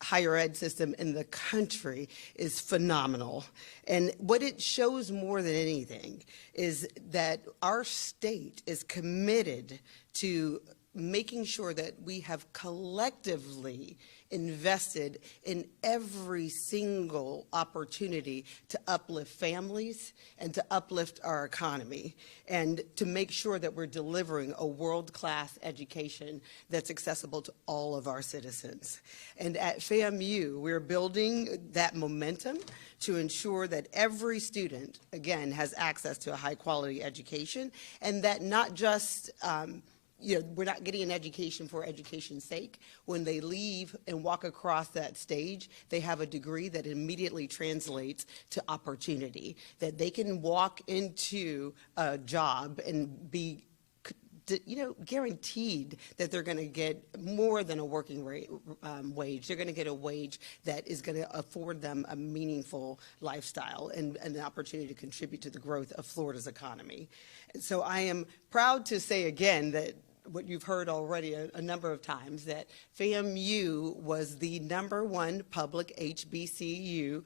higher ed system in the country, is phenomenal. And what it shows more than anything is that our state is committed to making sure that we have collectively invested in every single opportunity to uplift families and to uplift our economy, and to make sure that we're delivering a world-class education that's accessible to all of our citizens. And at FAMU, we're building that momentum to ensure that every student, again, has access to a high-quality education, and that not just we're not getting an education for education's sake. When they leave and walk across that stage, they have a degree that immediately translates to opportunity, that they can walk into a job and be guaranteed that they're going to get more than a working wage. They're going to get a wage that is going to afford them a meaningful lifestyle and an opportunity to contribute to the growth of Florida's economy. And so I am proud to say again that what you've heard already a number of times, that FAMU was the #1 public HBCU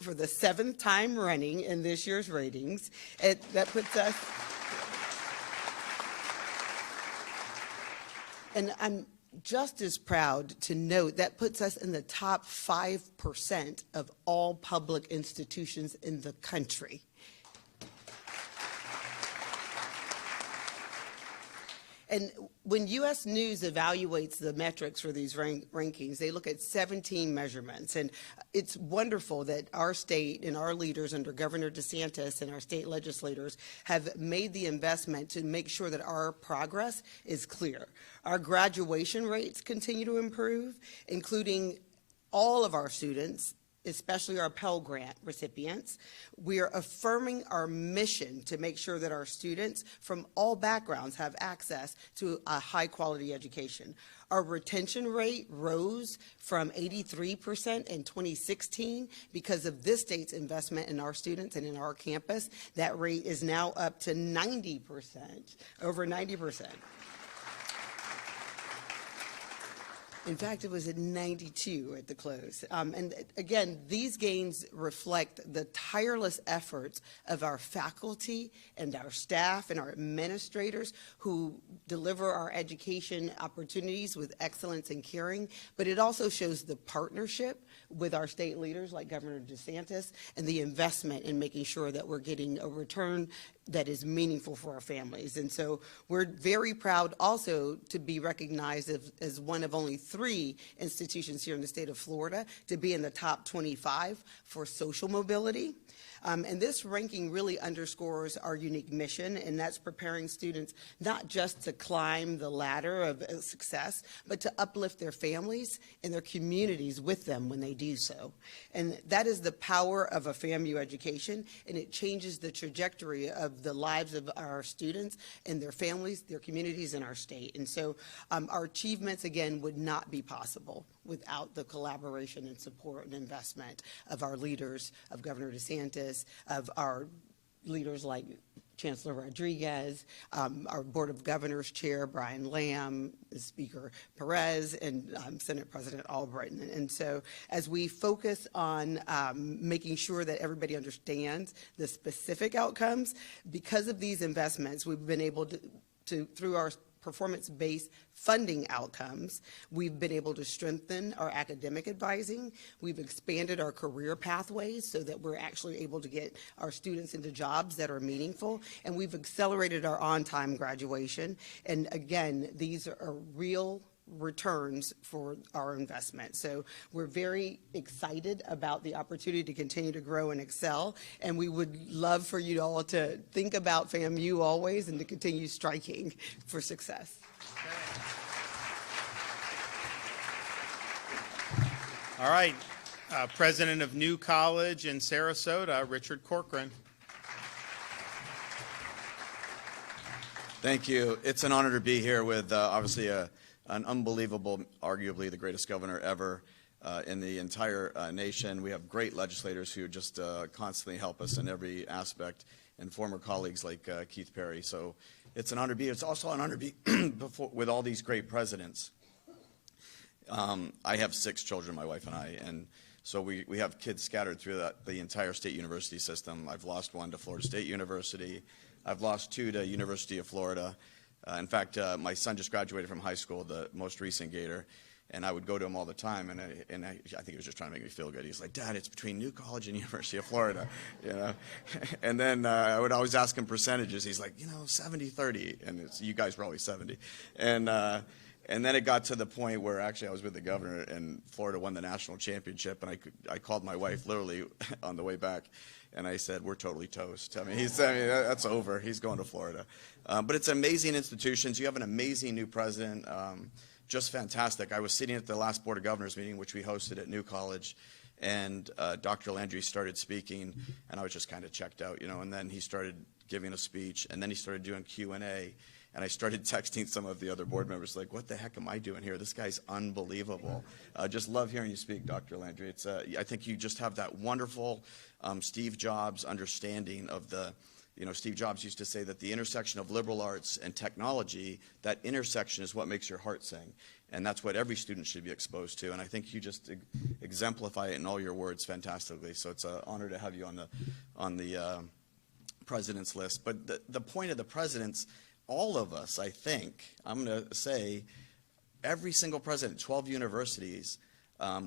for the 7th time running in this year's ratings. That puts us, and I'm just as proud to note, that puts us in the top 5% of all public institutions in the country. And when U.S. News evaluates the metrics for these rankings, they look at 17 measurements. And it's wonderful that our state and our leaders under Governor DeSantis and our state legislators have made the investment to make sure that our progress is clear. Our graduation rates continue to improve, including all of our students, especially our Pell Grant recipients. We are affirming our mission to make sure that our students from all backgrounds have access to a high-quality education. Our retention rate rose from 83% in 2016 because of this state's investment in our students and in our campus. That rate is now up to 90%, over 90%. In fact, it was at 92 at the close. And again, these gains reflect the tireless efforts of our faculty and our staff and our administrators who deliver our education opportunities with excellence and caring. But it also shows the partnership with our state leaders like Governor DeSantis and the investment in making sure that we're getting a return that is meaningful for our families. And so we're very proud also to be recognized as one of only 3 institutions here in the state of Florida to be in the top 25 for social mobility. And this ranking really underscores our unique mission, and that's preparing students not just to climb the ladder of success, but to uplift their families and their communities with them when they do so. And that is the power of a FAMU education, and it changes the trajectory of the lives of our students and their families, their communities, and our state. And so our achievements, again, would not be possible without the collaboration and support and investment of our leaders, of Governor DeSantis, of our leaders like Chancellor Rodriguez, our Board of Governors Chair Brian Lamb, Speaker Perez, and Senate President Albright. And so as we focus on making sure that everybody understands the specific outcomes, because of these investments, we've been able to through our performance-based funding outcomes. We've been able to strengthen our academic advising. We've expanded our career pathways so that we're actually able to get our students into jobs that are meaningful. And we've accelerated our on-time graduation. And again, these are real returns for our investment. So we're very excited about the opportunity to continue to grow and excel, and we would love for you all to think about FAMU always and to continue striking for success. All right, President of New College in Sarasota, Richard Corcoran. Thank you. It's an honor to be here with obviously an unbelievable, arguably the greatest governor ever in the entire nation. We have great legislators who just constantly help us in every aspect, and former colleagues like Keith Perry. So it's an honor to be here. It's also an honor to be with all these great presidents. I have 6 children, my wife and I, and so we have kids scattered through the entire state university system. I've lost one to Florida State University. I've lost 2 to University of Florida. In fact, my son just graduated from high school, the most recent Gator, and I would go to him all the time, and I think he was just trying to make me feel good. He's like, "Dad, it's between New College and University of Florida," you know. And then I would always ask him percentages. He's like, 70-30, and you guys were always 70. And then it got to the point where actually I was with the governor, and Florida won the national championship, and I called my wife literally on the way back, and I said, "We're totally toast." I mean, that's over. He's going to Florida. But it's amazing institutions. You have an amazing new president, just fantastic. I was sitting at the last Board of Governors meeting, which we hosted at New College, and Dr. Landry started speaking, and I was just kind of checked out, and then he started giving a speech, and then he started doing Q&A, and I started texting some of the other board members, like, "What the heck am I doing here? This guy's unbelievable." Just love hearing you speak, Dr. Landry. I think you just have that wonderful Steve Jobs understanding of the, Steve Jobs used to say that the intersection of liberal arts and technology, that intersection is what makes your heart sing. And that's what every student should be exposed to. And I think you just exemplify it in all your words fantastically. So it's an honor to have you on the president's list. But the point of the presidents, all of us, I think, I'm going to say, every single president, 12 universities,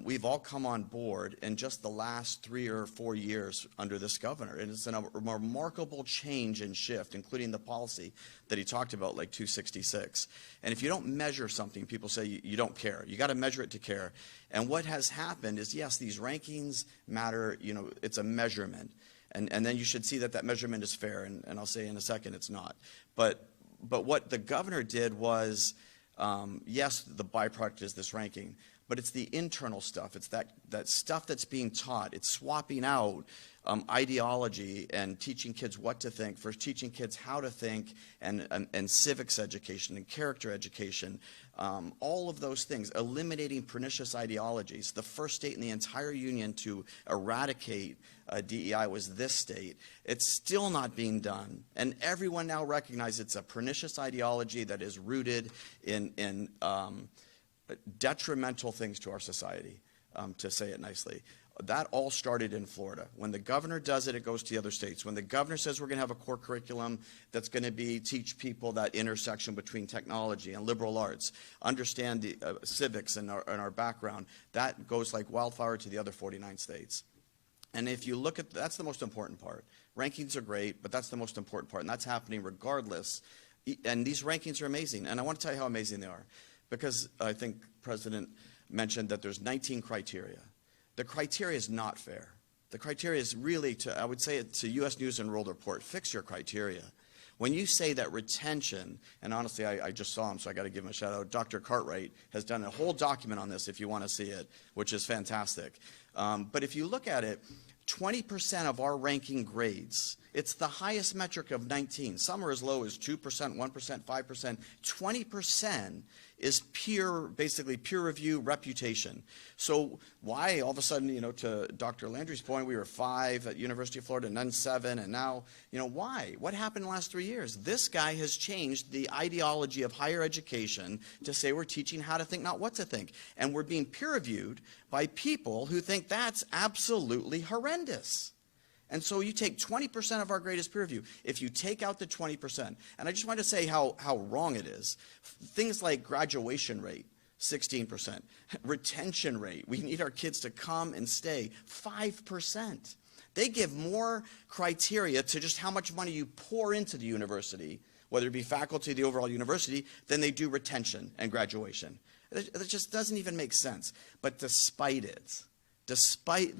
we've all come on board in just the last 3 or 4 years under this governor. And it's a remarkable change and shift, including the policy that he talked about, like 266. And if you don't measure something, people say you don't care. You got to measure it to care. And what has happened is, yes, these rankings matter. It's a measurement. And then you should see that measurement is fair. And I'll say in a second it's not. But what the governor did was, yes, the byproduct is this ranking, but it's the internal stuff. It's that stuff that's being taught. It's swapping out ideology and teaching kids what to think, first teaching kids how to think, and civics education and character education, all of those things, eliminating pernicious ideologies. The first state in the entire union to eradicate DEI was this state. It's still not being done. And everyone now recognizes it's a pernicious ideology that is rooted in detrimental things to our society, to say it nicely. That all started in Florida. When the governor does it, it goes to the other states. When the governor says we're going to have a core curriculum that's going to teach people that intersection between technology and liberal arts, understand the civics and our background, that goes like wildfire to the other 49 states. And if you look at, that's the most important part. Rankings are great, but that's the most important part, and that's happening regardless. And these rankings are amazing, and I want to tell you how amazing they are, because I think President mentioned that there's 19 criteria. The criteria is not fair. The criteria is really, I would say it to U.S. News and World Report, fix your criteria. When you say that retention, and honestly, I just saw him, so I got to give him a shout out. Dr. Cartwright has done a whole document on this if you want to see it, which is fantastic. But if you look at it, 20% of our ranking grades, it's the highest metric of 19. Some are as low as 2%, 1%, 5%. 20% is basically peer review reputation. So why all of a sudden, to Dr. Landry's point, we were 5 at University of Florida and then 7, and now, why? What happened in the last 3 years? This guy has changed the ideology of higher education to say we're teaching how to think, not what to think. And we're being peer reviewed by people who think that's absolutely horrendous. And so you take 20% of our greatest peer review. If you take out the 20%, and I just want to say how wrong it is. Things like graduation rate, 16%. Retention rate, we need our kids to come and stay, 5%. They give more criteria to just how much money you pour into the university, whether it be faculty, the overall university, than they do retention and graduation. It just doesn't even make sense. But despite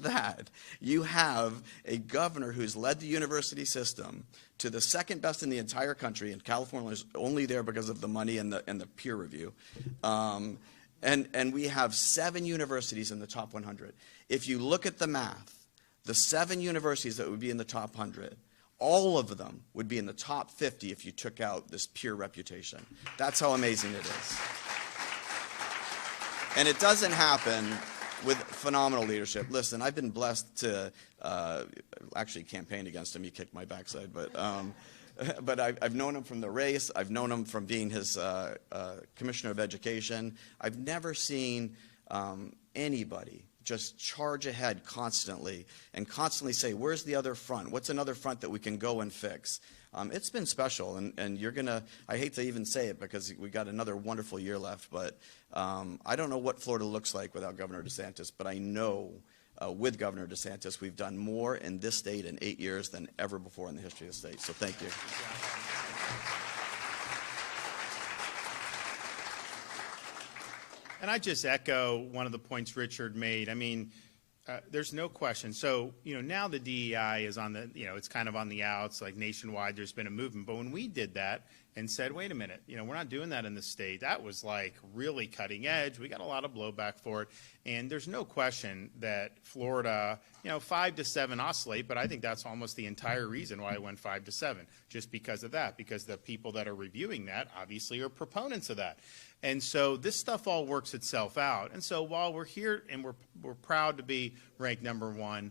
that, you have a governor who's led the university system to the second best in the entire country, and California is only there because of the money and the peer review. And we have 7 universities in the top 100. If you look at the math, the 7 universities that would be in the top 100, all of them would be in the top 50 if you took out this peer reputation. That's how amazing it is. And it doesn't happen with phenomenal leadership. Listen, I've been blessed to actually campaign against him. He kicked my backside, but I've known him from the race. I've known him from being his commissioner of education. I've never seen anybody just charge ahead constantly and constantly say, where's the other front? What's another front that we can go and fix? It's been special, and you're going to, I hate to even say it because we got another wonderful year left, but I don't know what Florida looks like without Governor DeSantis, but I know with Governor DeSantis we've done more in this state in 8 years than ever before in the history of the state, so thank you. And I just echo one of the points Richard made. I mean, there's no question. So, now the DEI is on the, it's kind of on the outs, like nationwide, there's been a movement. But when we did that and said, wait a minute, we're not doing that in the state, that was like really cutting edge. We got a lot of blowback for it. And there's no question that Florida, 5 to 7 oscillate, but I think that's almost the entire reason why it went 5 to 7, just because of that, because the people that are reviewing that obviously are proponents of that. And so this stuff all works itself out. And so while we're here and we're proud to be ranked #1,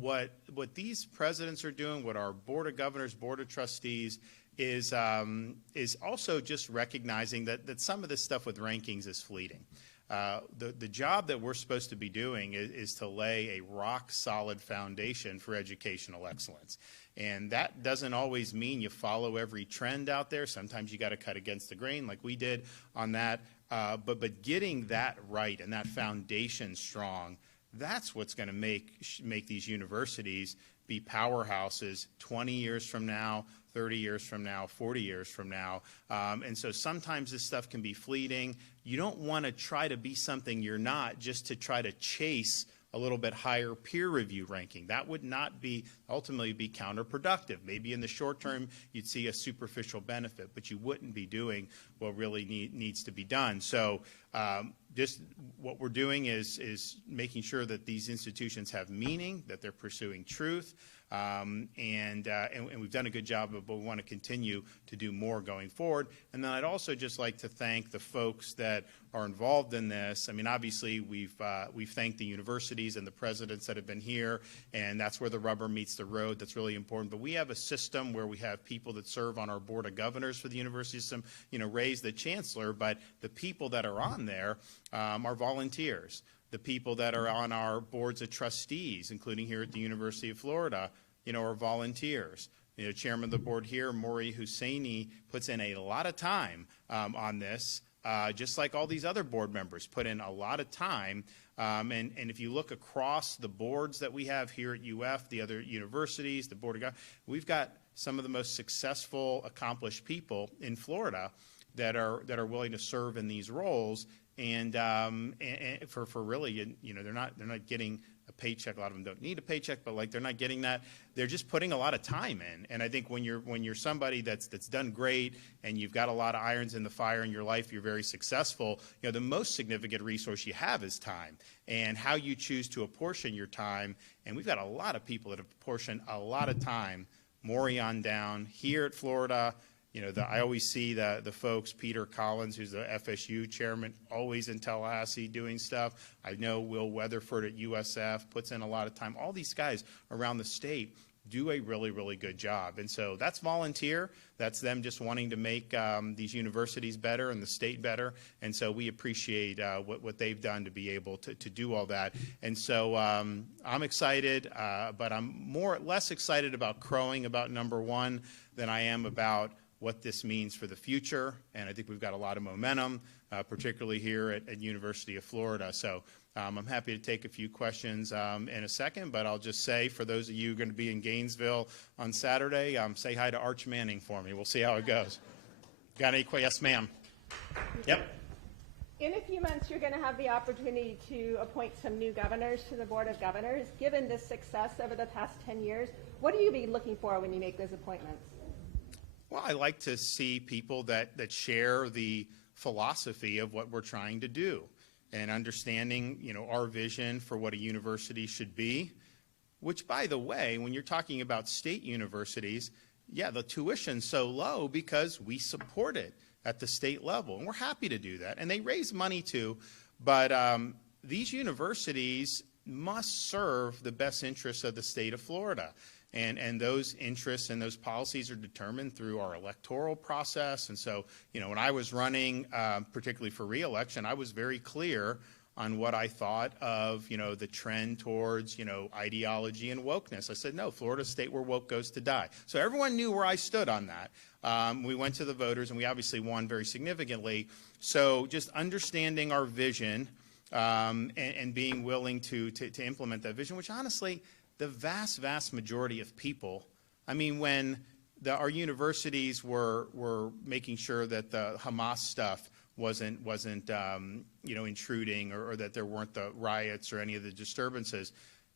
what these presidents are doing, what our Board of Governors, Board of Trustees is also just recognizing that some of this stuff with rankings is fleeting. The job that we're supposed to be doing is to lay a rock-solid foundation for educational excellence. And that doesn't always mean you follow every trend out there. Sometimes you got to cut against the grain like we did on that. But getting that right and that foundation strong, that's what's going to make these universities be powerhouses 20 years from now, 30 years from now, 40 years from now. And so sometimes this stuff can be fleeting. You don't want to try to be something you're not just to try to chase a little bit higher peer review ranking. That would not ultimately be counterproductive. Maybe in the short term you'd see a superficial benefit, but you wouldn't be doing what really needs to be done. So just what we're doing is making sure that these institutions have meaning, that they're pursuing truth, and we've done a good job of it, but we want to continue to do more going forward. And then I'd also just like to thank the folks that are involved in this. I mean, obviously we've thanked the universities and the presidents that have been here, and that's where the rubber meets the road. That's really important. But we have a system where we have people that serve on our Board of Governors for the university system, raise the chancellor, but the people that are on there are volunteers. The people that are on our boards of trustees, including here at the University of Florida, are volunteers. Chairman of the board here, Maury Husseini, puts in a lot of time on this, just like all these other board members put in a lot of time. And if you look across the boards that we have here at UF, the other universities, the Board of Governors, we've got some of the most successful, accomplished people in Florida that are willing to serve in these roles. And for really, they're not getting a paycheck. A lot of them don't need a paycheck, but like they're not getting that. They're just putting a lot of time in. And I think when you're somebody that's done great and you've got a lot of irons in the fire in your life, you're very successful. The most significant resource you have is time, and how you choose to apportion your time. And we've got a lot of people that have apportioned a lot of time, Maury on down here at Florida. I always see the folks, Peter Collins, who's the FSU chairman, always in Tallahassee doing stuff. I know Will Weatherford at USF puts in a lot of time. All these guys around the state do a really, really good job. And so that's volunteer. That's them just wanting to make these universities better and the state better. And so we appreciate what they've done to be able to do all that. And so I'm excited, but I'm less excited about crowing about number one than I am about what this means for the future. And I think we've got a lot of momentum, particularly here at University of Florida. So I'm happy to take a few questions in a second, but I'll just say, for those of you who are going to be in Gainesville on Saturday, say hi to Arch Manning for me. We'll see how it goes. Got any questions? Yes, ma'am. Yep. In a few months, you're going to have the opportunity to appoint some new governors to the Board of Governors. Given the success over the past 10 years, what do you be looking for when you make those appointments? Well, I like to see people that share the philosophy of what we're trying to do, and understanding, our vision for what a university should be, which, by the way, when you're talking about state universities, yeah, the tuition's so low because we support it at the state level, and we're happy to do that. And they raise money too, but these universities must serve the best interests of the state of Florida. And those interests and those policies are determined through our electoral process. And so, when I was running, particularly for re-election, I was very clear on what I thought of, the trend towards, ideology and wokeness. I said, no, Florida state where woke goes to die. So everyone knew where I stood on that. We went to the voters, and we obviously won very significantly. So just understanding our vision and being willing to implement that vision, which honestly, the vast, vast majority of people, when our universities were making sure that the Hamas stuff wasn't intruding, or that there weren't the riots or any of the disturbances,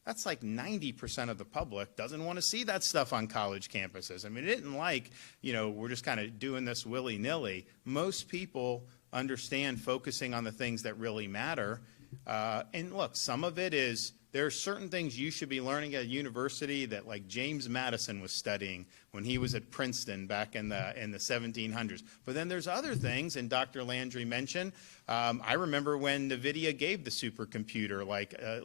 that's like 90% of the public doesn't want to see that stuff on college campuses. It isn't like, we're just kind of doing this willy-nilly. Most people understand focusing on the things that really matter. And look, some of it is, there are certain things you should be learning at a university that, like, James Madison was studying when he was at Princeton back in the 1700s. But then there's other things, and Dr. Landry mentioned, I remember when NVIDIA gave the supercomputer.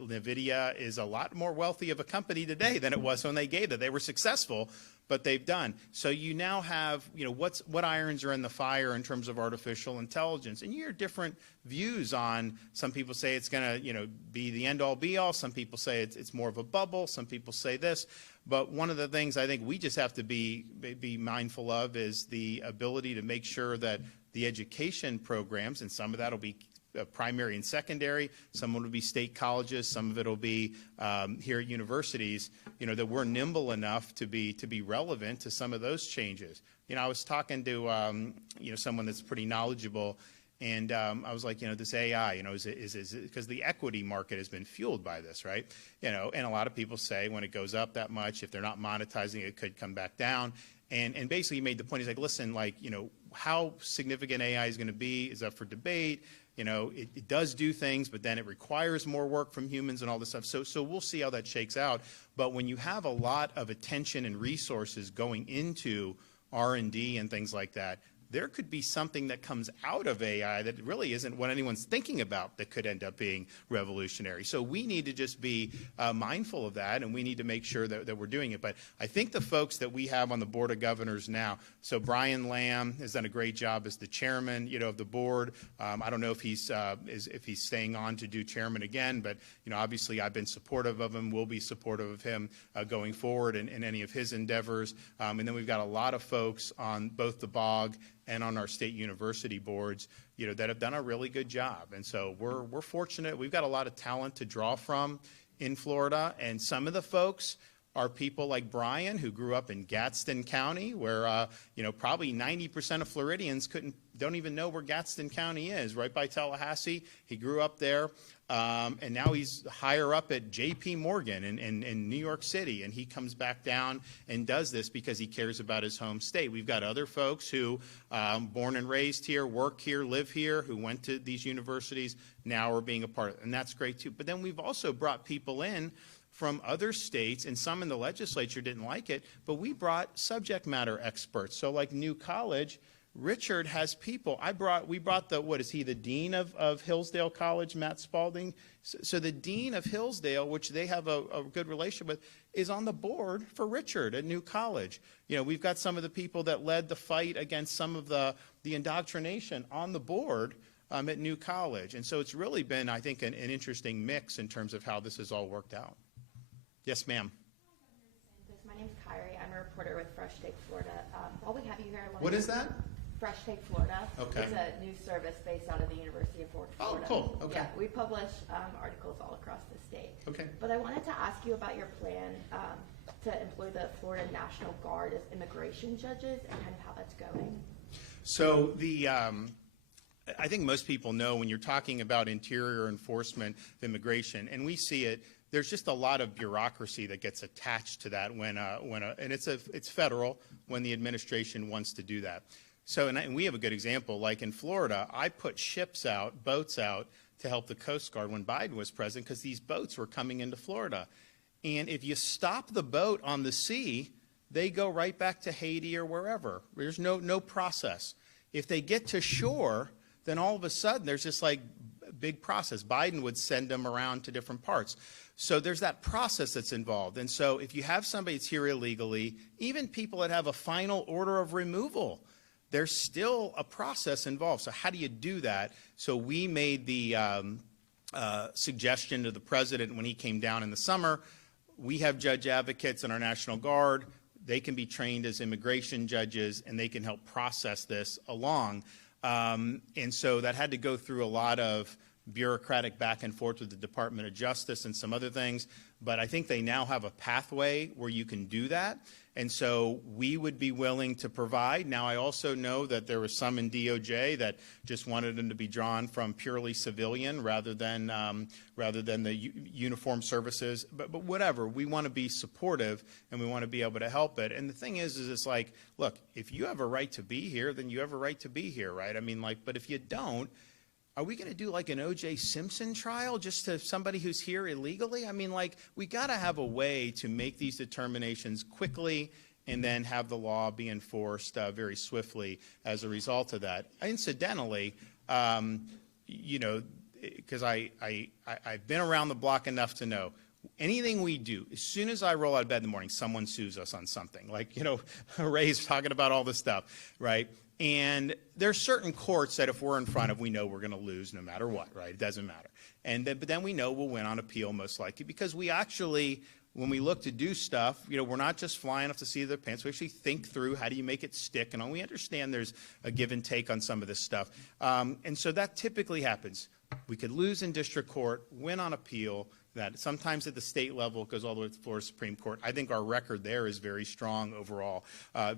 NVIDIA is a lot more wealthy of a company today than it was when they gave it. They were successful, but they've done. So you now have, what irons are in the fire in terms of artificial intelligence. And you hear different views on, some people say it's going to, be the end-all be-all. Some people say it's more of a bubble. Some people say this. But one of the things I think we just have to be mindful of is the ability to make sure that the education programs, and some of that will be primary and secondary, some will be state colleges, some of it will be here at universities, that we're nimble enough to be relevant to some of those changes. I was talking to someone that's pretty knowledgeable, and I was like, this AI, is because the equity market has been fueled by this, right? And a lot of people say when it goes up that much, if they're not monetizing it, could come back down. And basically he made the point, he's like, listen, how significant AI is going to be is up for debate. It does do things, but then it requires more work from humans and all this stuff. So we'll see how that shakes out. But when you have a lot of attention and resources going into R&D and things like that, there could be something that comes out of AI that really isn't what anyone's thinking about that could end up being revolutionary. So we need to just be mindful of that, and we need to make sure that we're doing it. But I think the folks that we have on the Board of Governors now, so Brian Lamb has done a great job as the chairman, of the board. I don't know if he's staying on to do chairman again, but obviously I've been supportive of him. We'll be supportive of him going forward in any of his endeavors. And then we've got a lot of folks on both the BOG and on our state university boards, that have done a really good job. And so we're fortunate. We've got a lot of talent to draw from in Florida, and some of the folks are people like Brian, who grew up in Gadsden County, where probably 90% of Floridians don't even know where Gadsden County is, right by Tallahassee. He grew up there, and now he's higher up at J.P. Morgan in New York City, and he comes back down and does this because he cares about his home state. We've got other folks who born and raised here, work here, live here, who went to these universities, now are being a part of it, and that's great too. But then we've also brought people in from other states, and some in the legislature didn't like it, but we brought subject matter experts. So like New College, Richard has people. We brought the dean of Hillsdale College, Matt Spalding. So the dean of Hillsdale, which they have a good relationship with, is on the board for Richard at New College. We've got some of the people that led the fight against some of the indoctrination on the board at New College. And so it's really been, I think, an interesting mix in terms of how this has all worked out. Yes, ma'am. My name's Kyrie. I'm a reporter with Fresh Take Florida. While we have you here, What is that? Fresh Take Florida. Okay. It's a news service based out of the University of Florida. Oh, cool. Okay. Yeah, we publish articles all across the state. Okay. But I wanted to ask you about your plan to employ the Florida National Guard as immigration judges and kind of how that's going. So I think most people know when you're talking about interior enforcement of immigration, and we see it, there's just a lot of bureaucracy that gets attached to that and it's federal when the administration wants to do that. So, and we have a good example, like in Florida, I put boats out to help the Coast Guard when Biden was president because these boats were coming into Florida. And if you stop the boat on the sea, they go right back to Haiti or wherever. There's no process. If they get to shore, then all of a sudden there's this like big process. Biden would send them around to different parts. So there's that process that's involved. And so if you have somebody that's here illegally, even people that have a final order of removal, there's still a process involved. So how do you do that? So we made the suggestion to the president when he came down in the summer. We have judge advocates in our National Guard. They can be trained as immigration judges, and they can help process this along. And so that had to go through a lot of bureaucratic back and forth with the Department of Justice and some other things. But I think they now have a pathway where you can do that. And so we would be willing to provide. Now, I also know that there was some in DOJ that just wanted them to be drawn from purely civilian rather than the uniformed services. But whatever, we want to be supportive and we want to be able to help it. And the thing is it's like, look, if you have a right to be here, then you have a right to be here, right? I mean, like, but if you don't, are we going to do like an O.J. Simpson trial just to somebody who's here illegally? I mean, like, we got to have a way to make these determinations quickly and then have the law be enforced very swiftly as a result of that. Incidentally, because I've been around the block enough to know, anything we do, as soon as I roll out of bed in the morning, someone sues us on something. Like, Ray's talking about all this stuff, right? And there's certain courts that if we're in front of, we know we're going to lose no matter what, right? It doesn't matter. But then we know we'll win on appeal most likely because we actually, when we look to do stuff, we're not just flying off the seat of their pants. We actually think through how do you make it stick, and we understand there's a give and take on some of this stuff. And so that typically happens. We could lose in district court, win on appeal. That sometimes at the state level it goes all the way to the Florida Supreme Court. I think our record there is very strong overall.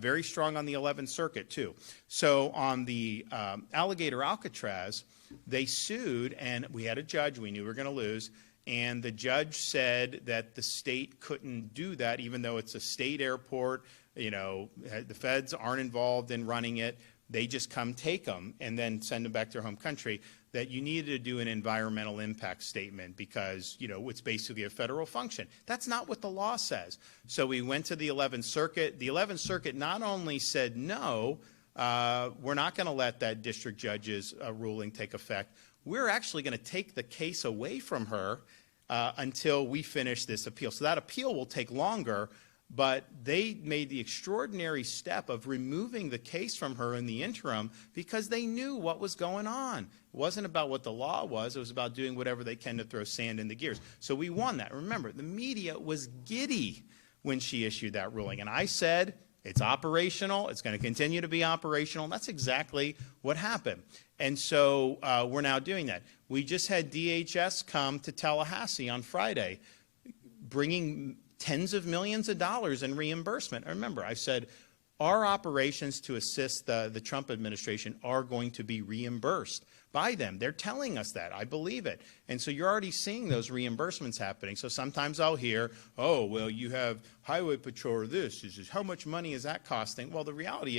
Very strong on the 11th Circuit, too. So on the Alligator Alcatraz, they sued, and we had a judge. We knew we were going to lose. And the judge said that the state couldn't do that, even though it's a state airport. The feds aren't involved in running it. They just come take them and then send them back to their home country. That you needed to do an environmental impact statement because, it's basically a federal function. That's not what the law says. So we went to the 11th Circuit. The 11th Circuit not only said no, we're not going to let that district judge's ruling take effect. We're actually going to take the case away from her until we finish this appeal. So that appeal will take longer, but they made the extraordinary step of removing the case from her in the interim because they knew what was going on. It wasn't about what the law was. It was about doing whatever they can to throw sand in the gears. So we won that. Remember, the media was giddy when she issued that ruling. And I said, it's operational. It's going to continue to be operational. And that's exactly what happened. And so we're now doing that. We just had DHS come to Tallahassee on Friday, bringing tens of millions of dollars in reimbursement. Remember, I said our operations to assist the Trump administration are going to be reimbursed by them. They're telling us that. I believe it. And so you're already seeing those reimbursements happening. So sometimes I'll hear, oh, well, you have highway patrol or this. How much money is that costing? Well, the reality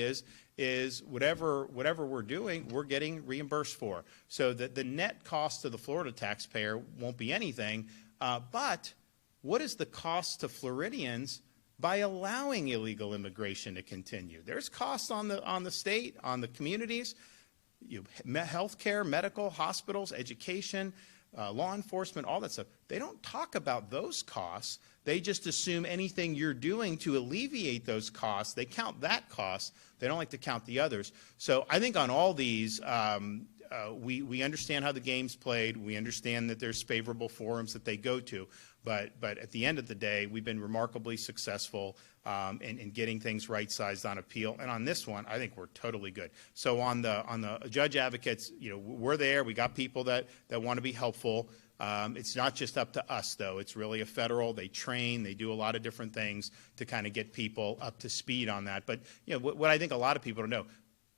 is whatever we're doing, we're getting reimbursed for. So that the net cost to the Florida taxpayer won't be anything. But what is the cost to Floridians by allowing illegal immigration to continue. There's costs on the state, on the communities, healthcare, medical, hospitals, education, law enforcement, all that stuff. They don't talk about those costs. They just assume anything you're doing to alleviate those costs, they count that cost. They don't like to count the others. So I think on all these, we understand how the game's played. We understand that there's favorable forums that they go to. But at the end of the day, we've been remarkably successful in getting things right-sized on appeal. And on this one, I think we're totally good. So on the judge advocates, we're there. We got people that want to be helpful. It's not just up to us, though. It's really a federal. They train. They do a lot of different things to kind of get people up to speed on that. But what I think a lot of people don't know,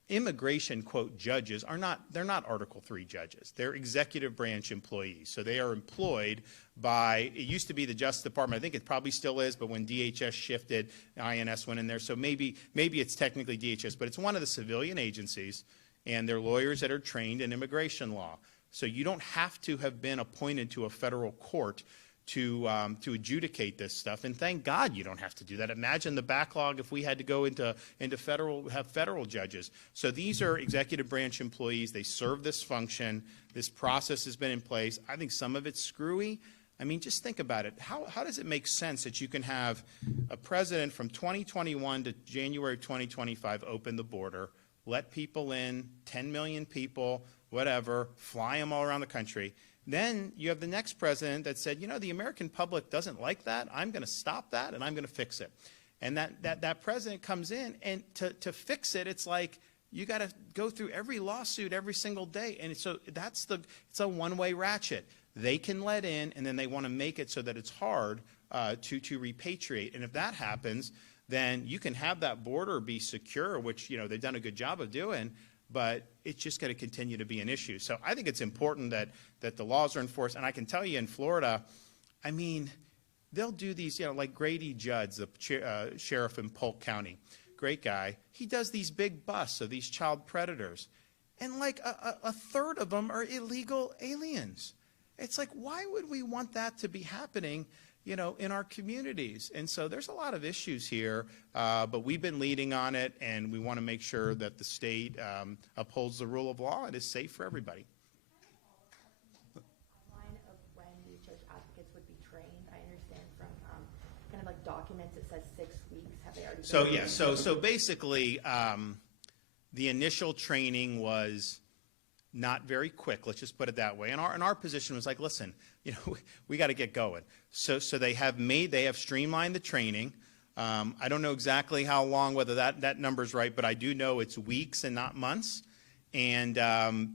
immigration, quote, judges they're not Article III judges. They're executive branch employees. So they are employed by, it used to be the Justice Department. I think it probably still is, but when DHS shifted, INS went in there. So maybe it's technically DHS, but it's one of the civilian agencies, and they're lawyers that are trained in immigration law. So you don't have to have been appointed to a federal court to adjudicate this stuff. And thank God you don't have to do that. Imagine the backlog if we had to go into federal judges. So these are executive branch employees. They serve this function. This process has been in place. I think some of it's screwy. I mean, just think about it. How does it make sense that you can have a president from 2021 to January 2025 open the border, let people in, 10 million people, whatever, fly them all around the country? Then you have the next president that said, the American public doesn't like that. I'm going to stop that, and I'm going to fix it. And that president comes in, and to fix it, it's like you got to go through every lawsuit every single day. And so it's a one-way ratchet. They can let in, and then they want to make it so that it's hard to repatriate. And if that happens, then you can have that border be secure, which they've done a good job of doing, but it's just going to continue to be an issue. So I think it's important that the laws are enforced. And I can tell you in Florida, I mean, they'll do these, like Grady Judd, the sheriff in Polk County, great guy. He does these big busts of these child predators, and like a third of them are illegal aliens. It's like, why would we want that to be happening, in our communities? And so there's a lot of issues here, but we've been leading on it, and we want to make sure that the state upholds the rule of law and is safe for everybody. Timeline of when these judge advocates would be trained. I understand from kind of like documents it says 6 weeks. Have they already? So yeah, so basically, the initial training was not very quick. Let's just put it that way. And our position was like, listen, we got to get going. So they have streamlined the training. I don't know exactly how long, whether that number's right, but I do know it's weeks and not months. And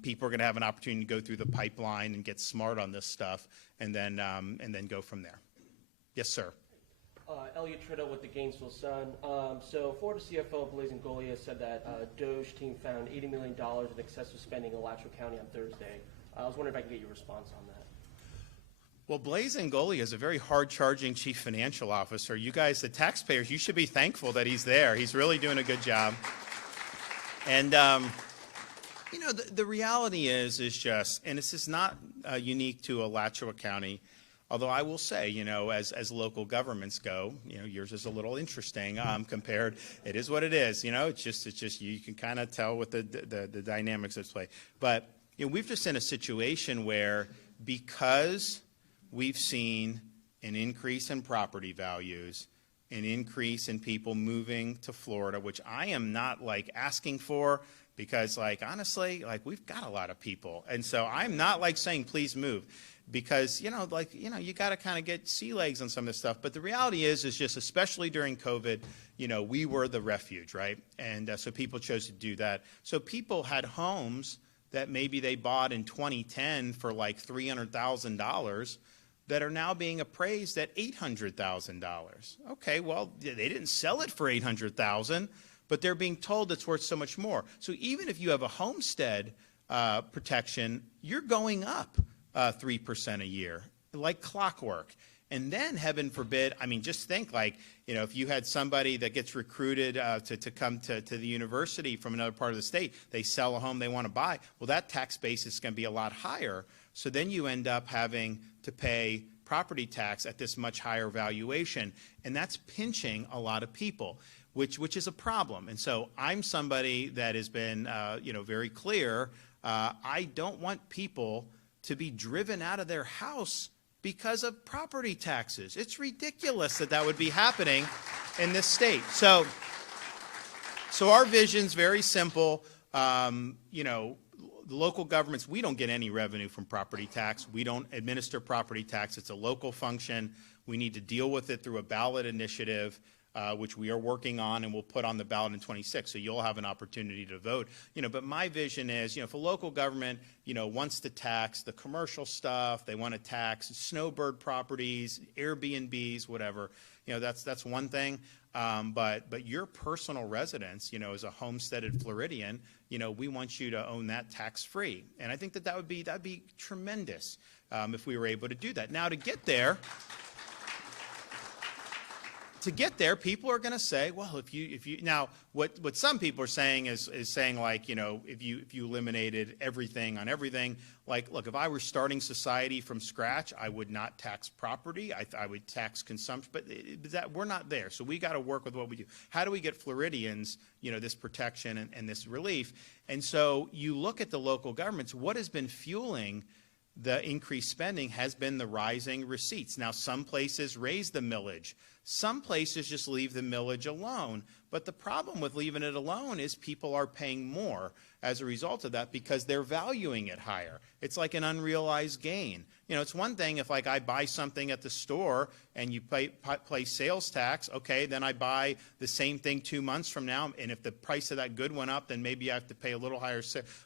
people are going to have an opportunity to go through the pipeline and get smart on this stuff, and then go from there. Yes, sir. Elliot Tritta with the Gainesville Sun. So Florida CFO Blaise Ngolia said that Doge team found $80 million in excessive spending in Alachua County on Thursday. I was wondering if I could get your response on that. Well, Blaise Ngolia is a very hard-charging chief financial officer. You guys, the taxpayers, you should be thankful that he's there. He's really doing a good job. And, the reality is just, and this is not unique to Alachua County, although I will say, as local governments go, yours is a little interesting compared. It is what it is. It's just you can kind of tell with the dynamics that's play. But we've just in a situation where, because we've seen an increase in property values, an increase in people moving to Florida, which I am not asking for, because honestly, we've got a lot of people, and so I'm not saying please move. Because, you got to kind of get sea legs on some of this stuff. But the reality is just, especially during COVID, we were the refuge, right? And so people chose to do that. So people had homes that maybe they bought in 2010 for $300,000 that are now being appraised at $800,000. Okay, well, they didn't sell it for $800,000, but they're being told it's worth so much more. So even if you have a homestead protection, you're going up 3% a year, like clockwork. And then, heaven forbid, just think if you had somebody that gets recruited to come to the university from another part of the state, they sell a home they want to buy, well, that tax base is going to be a lot higher. So then you end up having to pay property tax at this much higher valuation, and that's pinching a lot of people, which is a problem. And so I'm somebody that has been, very clear. I don't want people to be driven out of their house because of property taxes. It's ridiculous that would be happening in this state. So our vision's very simple. The local governments, we don't get any revenue from property tax. We don't administer property tax. It's a local function. We need to deal with it through a ballot initiative, which we are working on and we'll put on the ballot in 26. So you'll have an opportunity to vote. But my vision is, if a local government, wants to tax the commercial stuff, they want to tax snowbird properties, Airbnbs, whatever, that's one thing. But your personal residence, as a homesteaded Floridian, we want you to own that tax-free. And I think that'd be tremendous if we were able to do that. Now, to get there, people are going to say, well, if you now what some people are saying is saying, like, if you eliminated everything on everything, like, look, if I were starting society from scratch, I would not tax property. I would tax consumption, but that we're not there. So we got to work with what we do. How do we get Floridians, this protection and this relief? And so you look at the local governments. What has been fueling the increased spending has been the rising receipts. Now, some places raise the millage. Some places just leave the millage alone. But the problem with leaving it alone is people are paying more as a result of that because they're valuing it higher. It's like an unrealized gain. It's one thing if, like, I buy something at the store and you pay sales tax, okay, then I buy the same thing 2 months from now, and if the price of that good went up, then maybe I have to pay a little higher.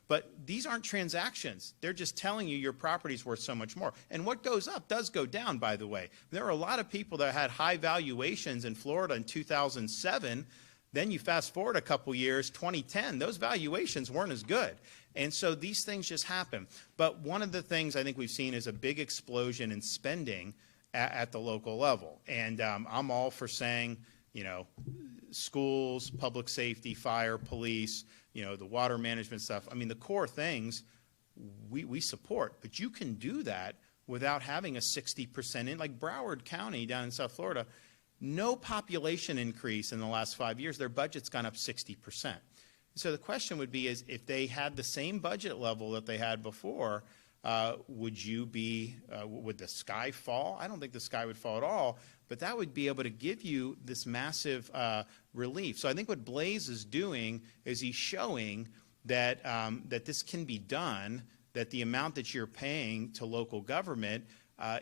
But these aren't transactions. They're just telling you your property's worth so much more. And what goes up does go down, by the way. There are a lot of people that had high valuations in Florida in 2007. Then you fast forward a couple years, 2010, those valuations weren't as good. And so these things just happen. But one of the things I think we've seen is a big explosion in spending at the local level. And I'm all for saying, schools, public safety, fire, police, the water management stuff. I mean, the core things we support. But you can do that without having a 60% in, like Broward County down in South Florida. No population increase in the last 5 years. Their budget's gone up 60%. So the question would be is if they had the same budget level that they had before, would the sky fall? I don't think the sky would fall at all, but that would be able to give you this massive relief. So I think what Blaze is doing is he's showing that this can be done, that the amount that you're paying to local government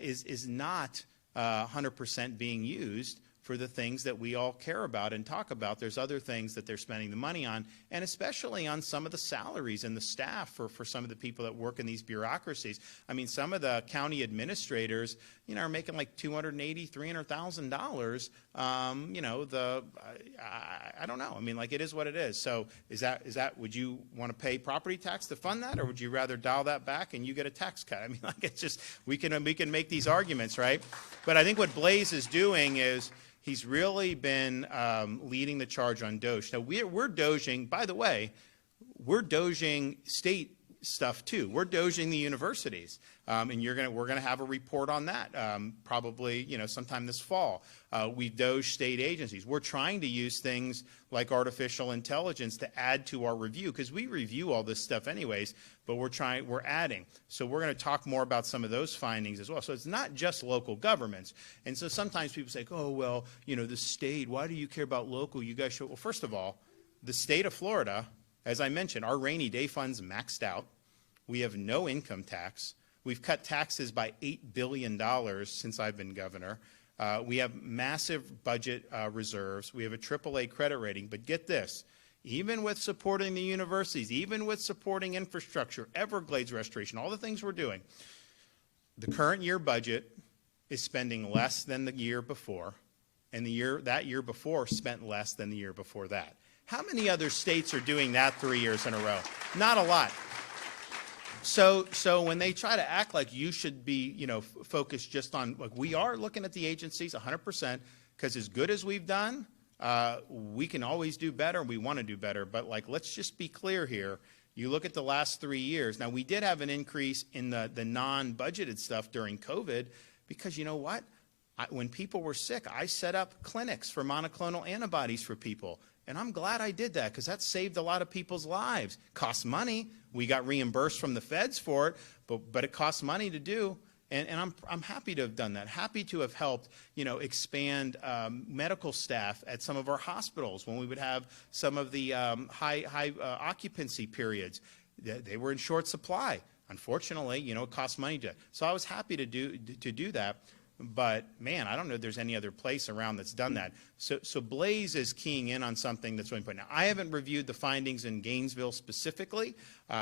is not 100% being used for the things that we all care about and talk about. There's other things that they're spending the money on, and especially on some of the salaries and the staff for some of the people that work in these bureaucracies. I mean, some of the county administrators, are making like $280,000, $300,000. I don't know. I mean, like, it is what it is. So is that would you want to pay property tax to fund that, or would you rather dial that back and you get a tax cut? I mean, like, it's just we can make these arguments, right? But I think what Blaze is doing is he's really been leading the charge on Doge. Now, we're Doging, by the way, we're Doging state stuff too. We're Doging the universities, and we're gonna have a report on that probably sometime this fall. We Doge state agencies. We're trying to use things like artificial intelligence to add to our review because we review all this stuff anyways. But we're adding. So we're going to talk more about some of those findings as well. So it's not just local governments. And so sometimes people say, oh, well, the state, why do you care about local? You guys should. Well, first of all, the state of Florida, as I mentioned, our rainy day fund's maxed out. We have no income tax. We've cut taxes by $8 billion since I've been governor. We have massive budget reserves. We have a AAA credit rating. But get this. Even with supporting the universities, even with supporting infrastructure, Everglades restoration, all the things we're doing, the current year budget is spending less than the year before, and that year before spent less than the year before that. How many other states are doing that 3 years in a row? Not a lot. So when they try to act like you should be, focused just on, like, we are looking at the agencies 100%, because as good as we've done, we can always do better, and we want to do better. But, like, let's just be clear here. You look at the last 3 years. Now, we did have an increase in the non-budgeted stuff during COVID Because you know what? When people were sick, I set up clinics for monoclonal antibodies for people. And I'm glad I did that because that saved a lot of people's lives. Cost money. We got reimbursed from the feds for it, but it costs money to do. And I'm happy to have done that. Happy to have helped, expand medical staff at some of our hospitals when we would have some of the high occupancy periods. They were in short supply. Unfortunately, it costs money to. So I was happy to do that. But man, I don't know if there's any other place around that's done that. So Blaze is keying in on something that's really important. Now, I haven't reviewed the findings in Gainesville specifically,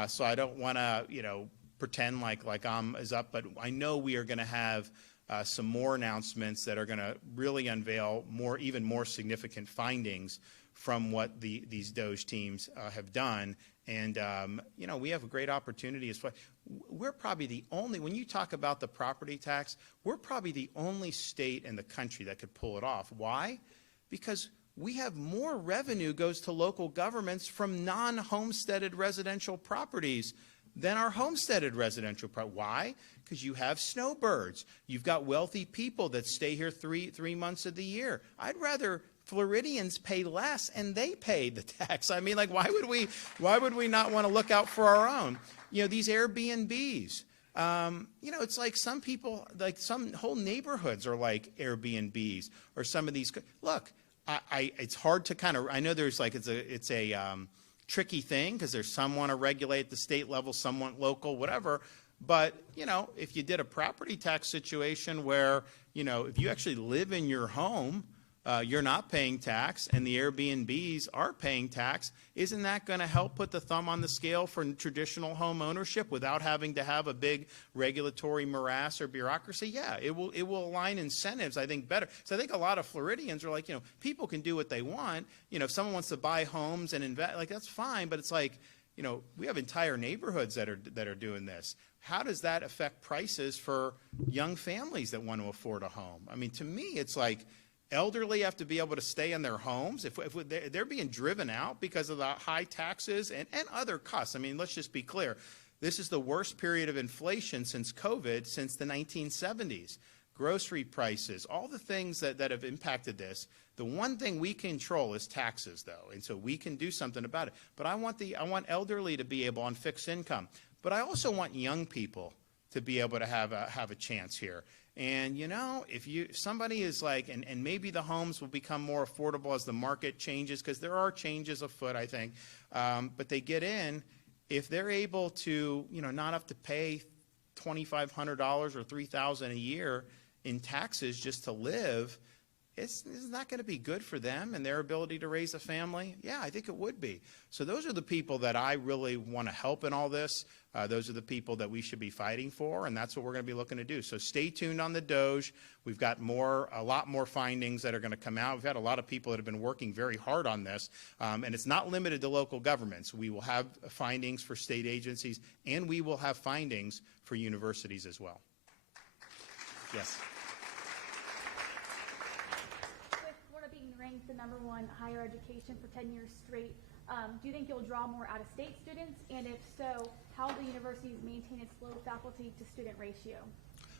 so I don't want to, pretend like I'm as up. But I know we are going to have some more announcements that are going to really unveil even more significant findings from what these DOGE teams have done. And, we have a great opportunity as well. We're probably the only, when you talk about the property tax, we're probably the only state in the country that could pull it off. Why? Because we have more revenue goes to local governments from non-homesteaded residential properties than our homesteaded residential property. Why? Because you have snowbirds. You've got wealthy people that stay here three months of the year. I'd rather Floridians pay less and they pay the tax. I mean, why would we not want to look out for our own? These Airbnbs. It's like some people, like some whole neighborhoods are like Airbnbs or some of these. Look, it's hard to kind of. I know there's it's a tricky thing because there's some want to regulate at the state level, some want local, whatever. But if you did a property tax situation where if you actually live in your home. You're not paying tax and the Airbnbs are paying tax, isn't that going to help put the thumb on the scale for traditional home ownership without having to have a big regulatory morass or bureaucracy? Yeah, it will align incentives, I think, better. So I think a lot of Floridians are like, people can do what they want. If someone wants to buy homes and invest, that's fine, but it's like, we have entire neighborhoods that are doing this. How does that affect prices for young families that want to afford a home? I mean, to me, it's like, elderly have to be able to stay in their homes. If they're being driven out because of the high taxes and other costs. I mean, let's just be clear. This is the worst period of inflation since COVID, since the 1970s. Grocery prices, all the things that have impacted this. The one thing we control is taxes, though, and so we can do something about it. But I want elderly to be able on fixed income. But I also want young people to be able to have a chance here. And, if somebody is like, and maybe the homes will become more affordable as the market changes, because there are changes afoot, I think, but they get in, if they're able to, not have to pay $2,500 or $3,000 a year in taxes just to live, isn't that going to be good for them and their ability to raise a family? Yeah, I think it would be. So those are the people that I really want to help in all this. Those are the people that we should be fighting for, and that's what we're going to be looking to do. So stay tuned on the DOGE. We've got a lot more findings that are going to come out. We've had a lot of people that have been working very hard on this, and it's not limited to local governments. We will have findings for state agencies, and we will have findings for universities as well. Yes. Ranked the #1 higher education for 10 years straight. Do you think you'll draw more out-of-state students? And if so, how will the universities maintain its low faculty to student ratio?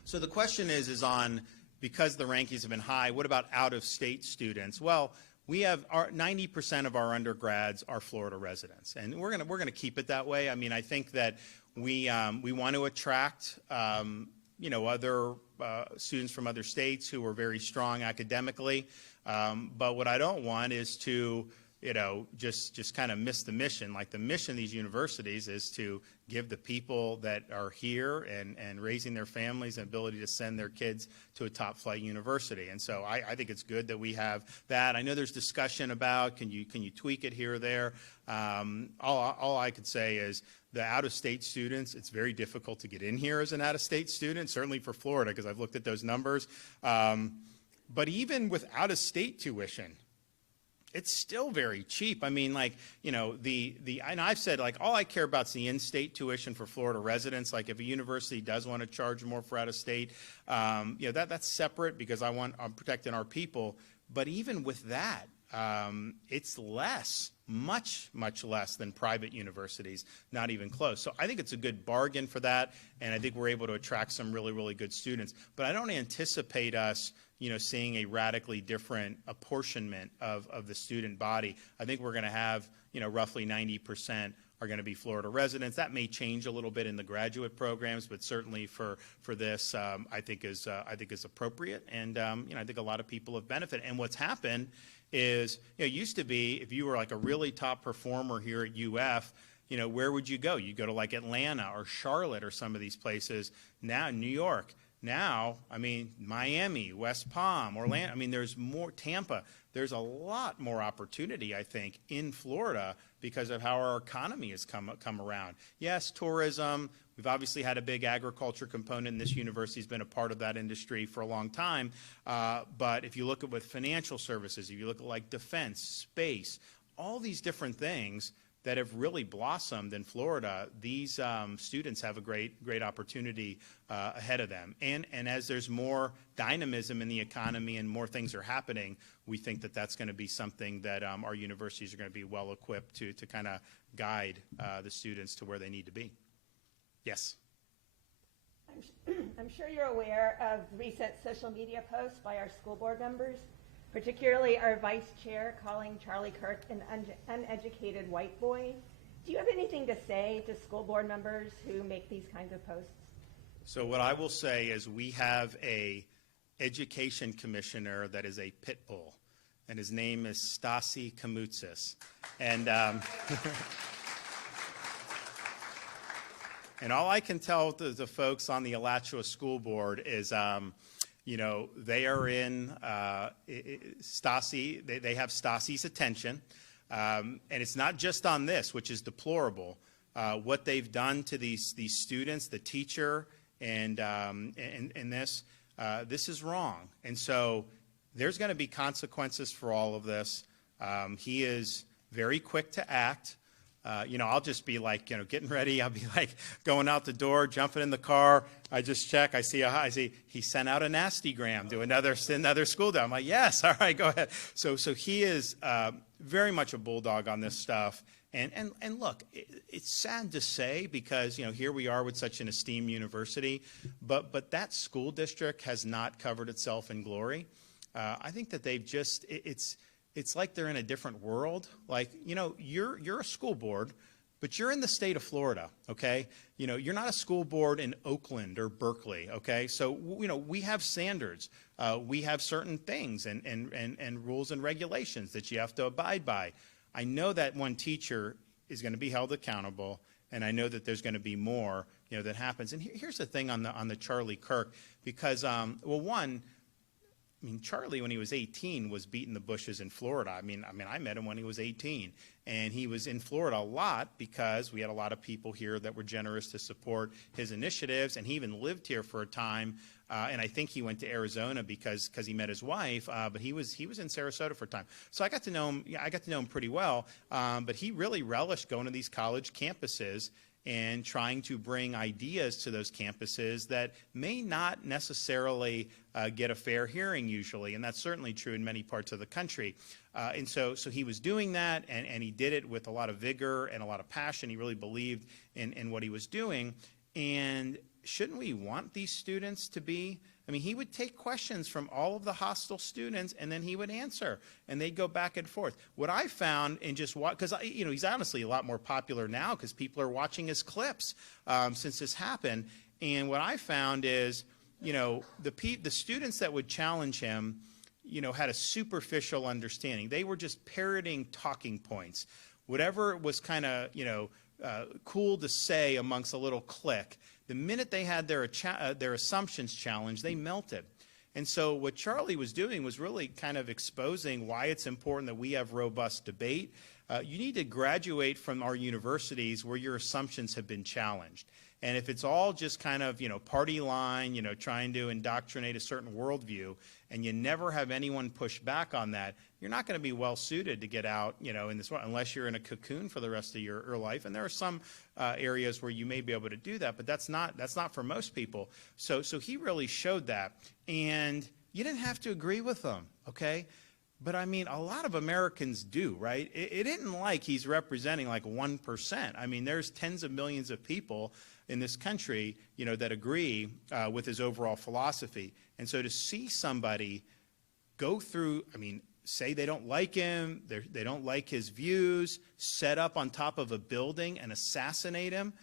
So the question is on, because the rankings have been high, what about out-of-state students? Well, we have 90% of our undergrads are Florida residents, and we're gonna keep it that way. I mean, I think that we want to attract other students from other states who are very strong academically. But what I don't want is to, just kind of miss the mission. Like the mission of these universities is to give the people that are here and raising their families an ability to send their kids to a top flight university. And so I think it's good that we have that. I know there's discussion about can you tweak it here or there. All I could say is the out-of-state students, it's very difficult to get in here as an out-of-state student, certainly for Florida, because I've looked at those numbers. But even with out-of-state tuition, it's still very cheap. I mean, and I've said, all I care about is the in-state tuition for Florida residents. Like, if a university does want to charge more for out-of-state, that's separate because I'm protecting our people. But even with that, it's less, much less than private universities, not even close. So I think it's a good bargain for that, and I think we're able to attract some really good students. But I don't anticipate us, seeing a radically different apportionment of the student body. I think we're going to have, roughly 90% are going to be Florida residents. That may change a little bit in the graduate programs, but certainly for this, I think is appropriate, and I think a lot of people have benefited. And what's happened is, it used to be if you were like a really top performer here at UF, where would you go? You'd go to like Atlanta or Charlotte or some of these places. Now, New York. Now, I mean, Miami, West Palm, Orlando. I mean, there's more, Tampa. There's a lot more opportunity, I think, in Florida because of how our economy has come around. Yes, tourism. We've obviously had a big agriculture component, and this university has been a part of that industry for a long time. But if you look at with financial services, if you look at like defense, space, all these different things that have really blossomed in Florida, these students have a great opportunity ahead of them. And as there's more dynamism in the economy and more things are happening, we think that that's going to be something that our universities are going to be well equipped to kind of guide the students to where they need to be. Yes? I'm sure you're aware of recent social media posts by our school board members, particularly our vice chair calling Charlie Kirk an uneducated white boy. Do you have anything to say to school board members who make these kinds of posts? So what I will say is we have a education commissioner that is a pit bull, and his name is Stasi Kamutsis. And and all I can tell the folks on the Alachua School Board is, they are in Stasi. They have Stasi's attention, and it's not just on this, which is deplorable. What they've done to these students, the teacher, and this is wrong. And so there's going to be consequences for all of this. He is very quick to act. I'll just be like, getting ready. I'll be like going out the door, jumping in the car. I just check. I see he sent out a nastygram to another school day. I'm like, yes, all right, go ahead. So he is very much a bulldog on this stuff. And look, it's sad to say because, here we are with such an esteemed university, but that school district has not covered itself in glory. I think that they've just, it's like they're in a different world. Like, you're a school board, but you're in the state of Florida, okay? You're not a school board in Oakland or Berkeley, okay? So, we have standards. We have certain things and rules and regulations that you have to abide by. I know that one teacher is going to be held accountable, and I know that there's going to be more, that happens. And here's the thing on the Charlie Kirk, because, Charlie, when he was 18, was beating the bushes in Florida. I met him when he was 18, and he was in Florida a lot because we had a lot of people here that were generous to support his initiatives, and he even lived here for a time. And I think he went to Arizona because he met his wife, but he was in Sarasota for a time. So I got to know him. I got to know him pretty well. But he really relished going to these college campuses and trying to bring ideas to those campuses that may not necessarily get a fair hearing usually, and that's certainly true in many parts of the country. And so he was doing that, and he did it with a lot of vigor and a lot of passion. He really believed in what he was doing. And shouldn't we want these students to be? He would take questions from all of the hostile students, and then he would answer, and they'd go back and forth. What I found in just because he's honestly a lot more popular now because people are watching his clips since this happened. And what I found is, the students that would challenge him, had a superficial understanding. They were just parroting talking points, whatever was kind of cool to say amongst a little clique. The minute they had their assumptions challenged, they melted. And so what Charlie was doing was really kind of exposing why it's important that we have robust debate. You need to graduate from our universities where your assumptions have been challenged. And if it's all just kind of, party line, trying to indoctrinate a certain worldview, and you never have anyone push back on that, you're not going to be well suited to get out, in this world, unless you're in a cocoon for the rest of your life. And there are some areas where you may be able to do that, but that's not for most people. So he really showed that, and you didn't have to agree with them, okay? But I mean, a lot of Americans do, right? It isn't like he's representing like 1%. I mean, there's tens of millions of people in this country, you know, that agree with his overall philosophy. And so to see somebody go through, I mean, say they don't like him, they don't like his views, set up on top of a building and assassinate him,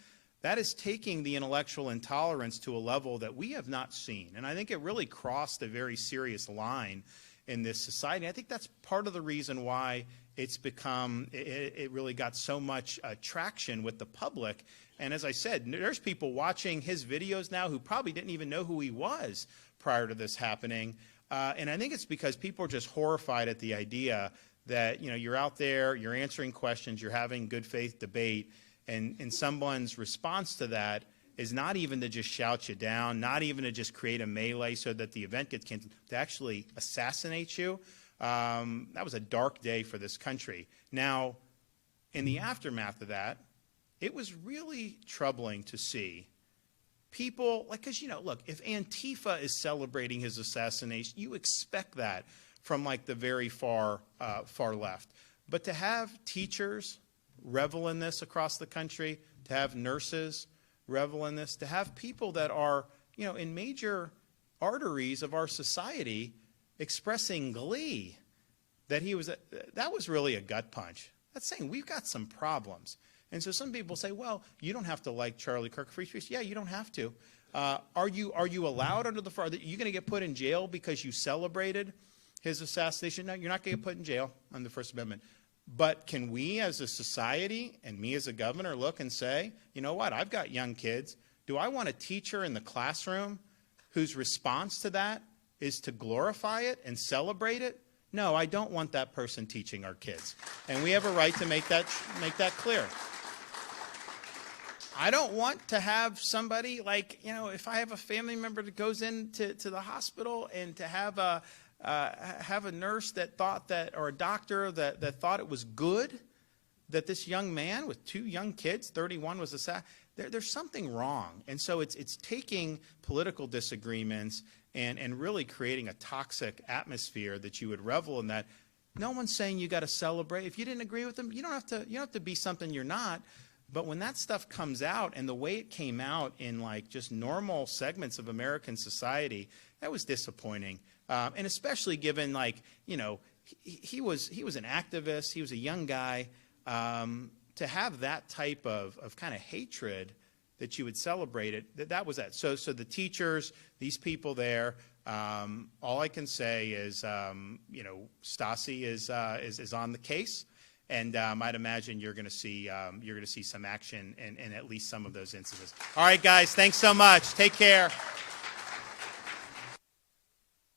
that is taking the intellectual intolerance to a level that we have not seen. And I think it really crossed a very serious line in this society. I think that's part of the reason why it's become, it really got so much traction with the public. And as I said, there's people watching his videos now who probably didn't even know who he was prior to this happening. And I think it's because people are just horrified at the idea that, you know, you're out there, you're answering questions, you're having good faith debate, and someone's response to that is not even to just shout you down, not even to just create a melee so that the event gets canceled, to actually assassinate you. That was a dark day for this country. Now, in the aftermath of that, it was really troubling to see people, like, because, you know, look, if Antifa is celebrating his assassination, you expect that from, like, the very far left. But to have teachers revel in this across the country, to have nurses revel in this, to have people that are, you know, in major arteries of our society expressing glee that he was, that was really a gut punch. That's saying we've got some problems. And so some people say, well, you don't have to like Charlie Kirk. Free speech. Yeah, you don't have to. Are you allowed under the are you going to get put in jail because you celebrated his assassination? No, you're not going to get put in jail on the First Amendment. But can we as a society and me as a governor look and say, you know what, I've got young kids. Do I want a teacher in the classroom whose response to that is to glorify it and celebrate it? No, I don't want that person teaching our kids. And we have a right to make that clear. I don't want to have somebody like, you know, if I have a family member that goes into the hospital and to have a nurse that thought that, or a doctor that thought it was good that this young man with 2 young kids, 31, was assassinated. There's something wrong. And so it's taking political disagreements and really creating a toxic atmosphere that you would revel in that. No one's saying you got to celebrate. If you didn't agree with them, you don't have to be something you're not. But when that stuff comes out, and the way it came out in like just normal segments of American society, that was disappointing. And especially given, like, you know, he was an activist, he was a young guy. To have that type of kind of hatred that you would celebrate it, that was that. So the teachers, these people there, all I can say is, you know, Stasi is on the case. And I'd imagine you're going to see some action in at least some of those incidents. All right, guys, thanks so much. Take care.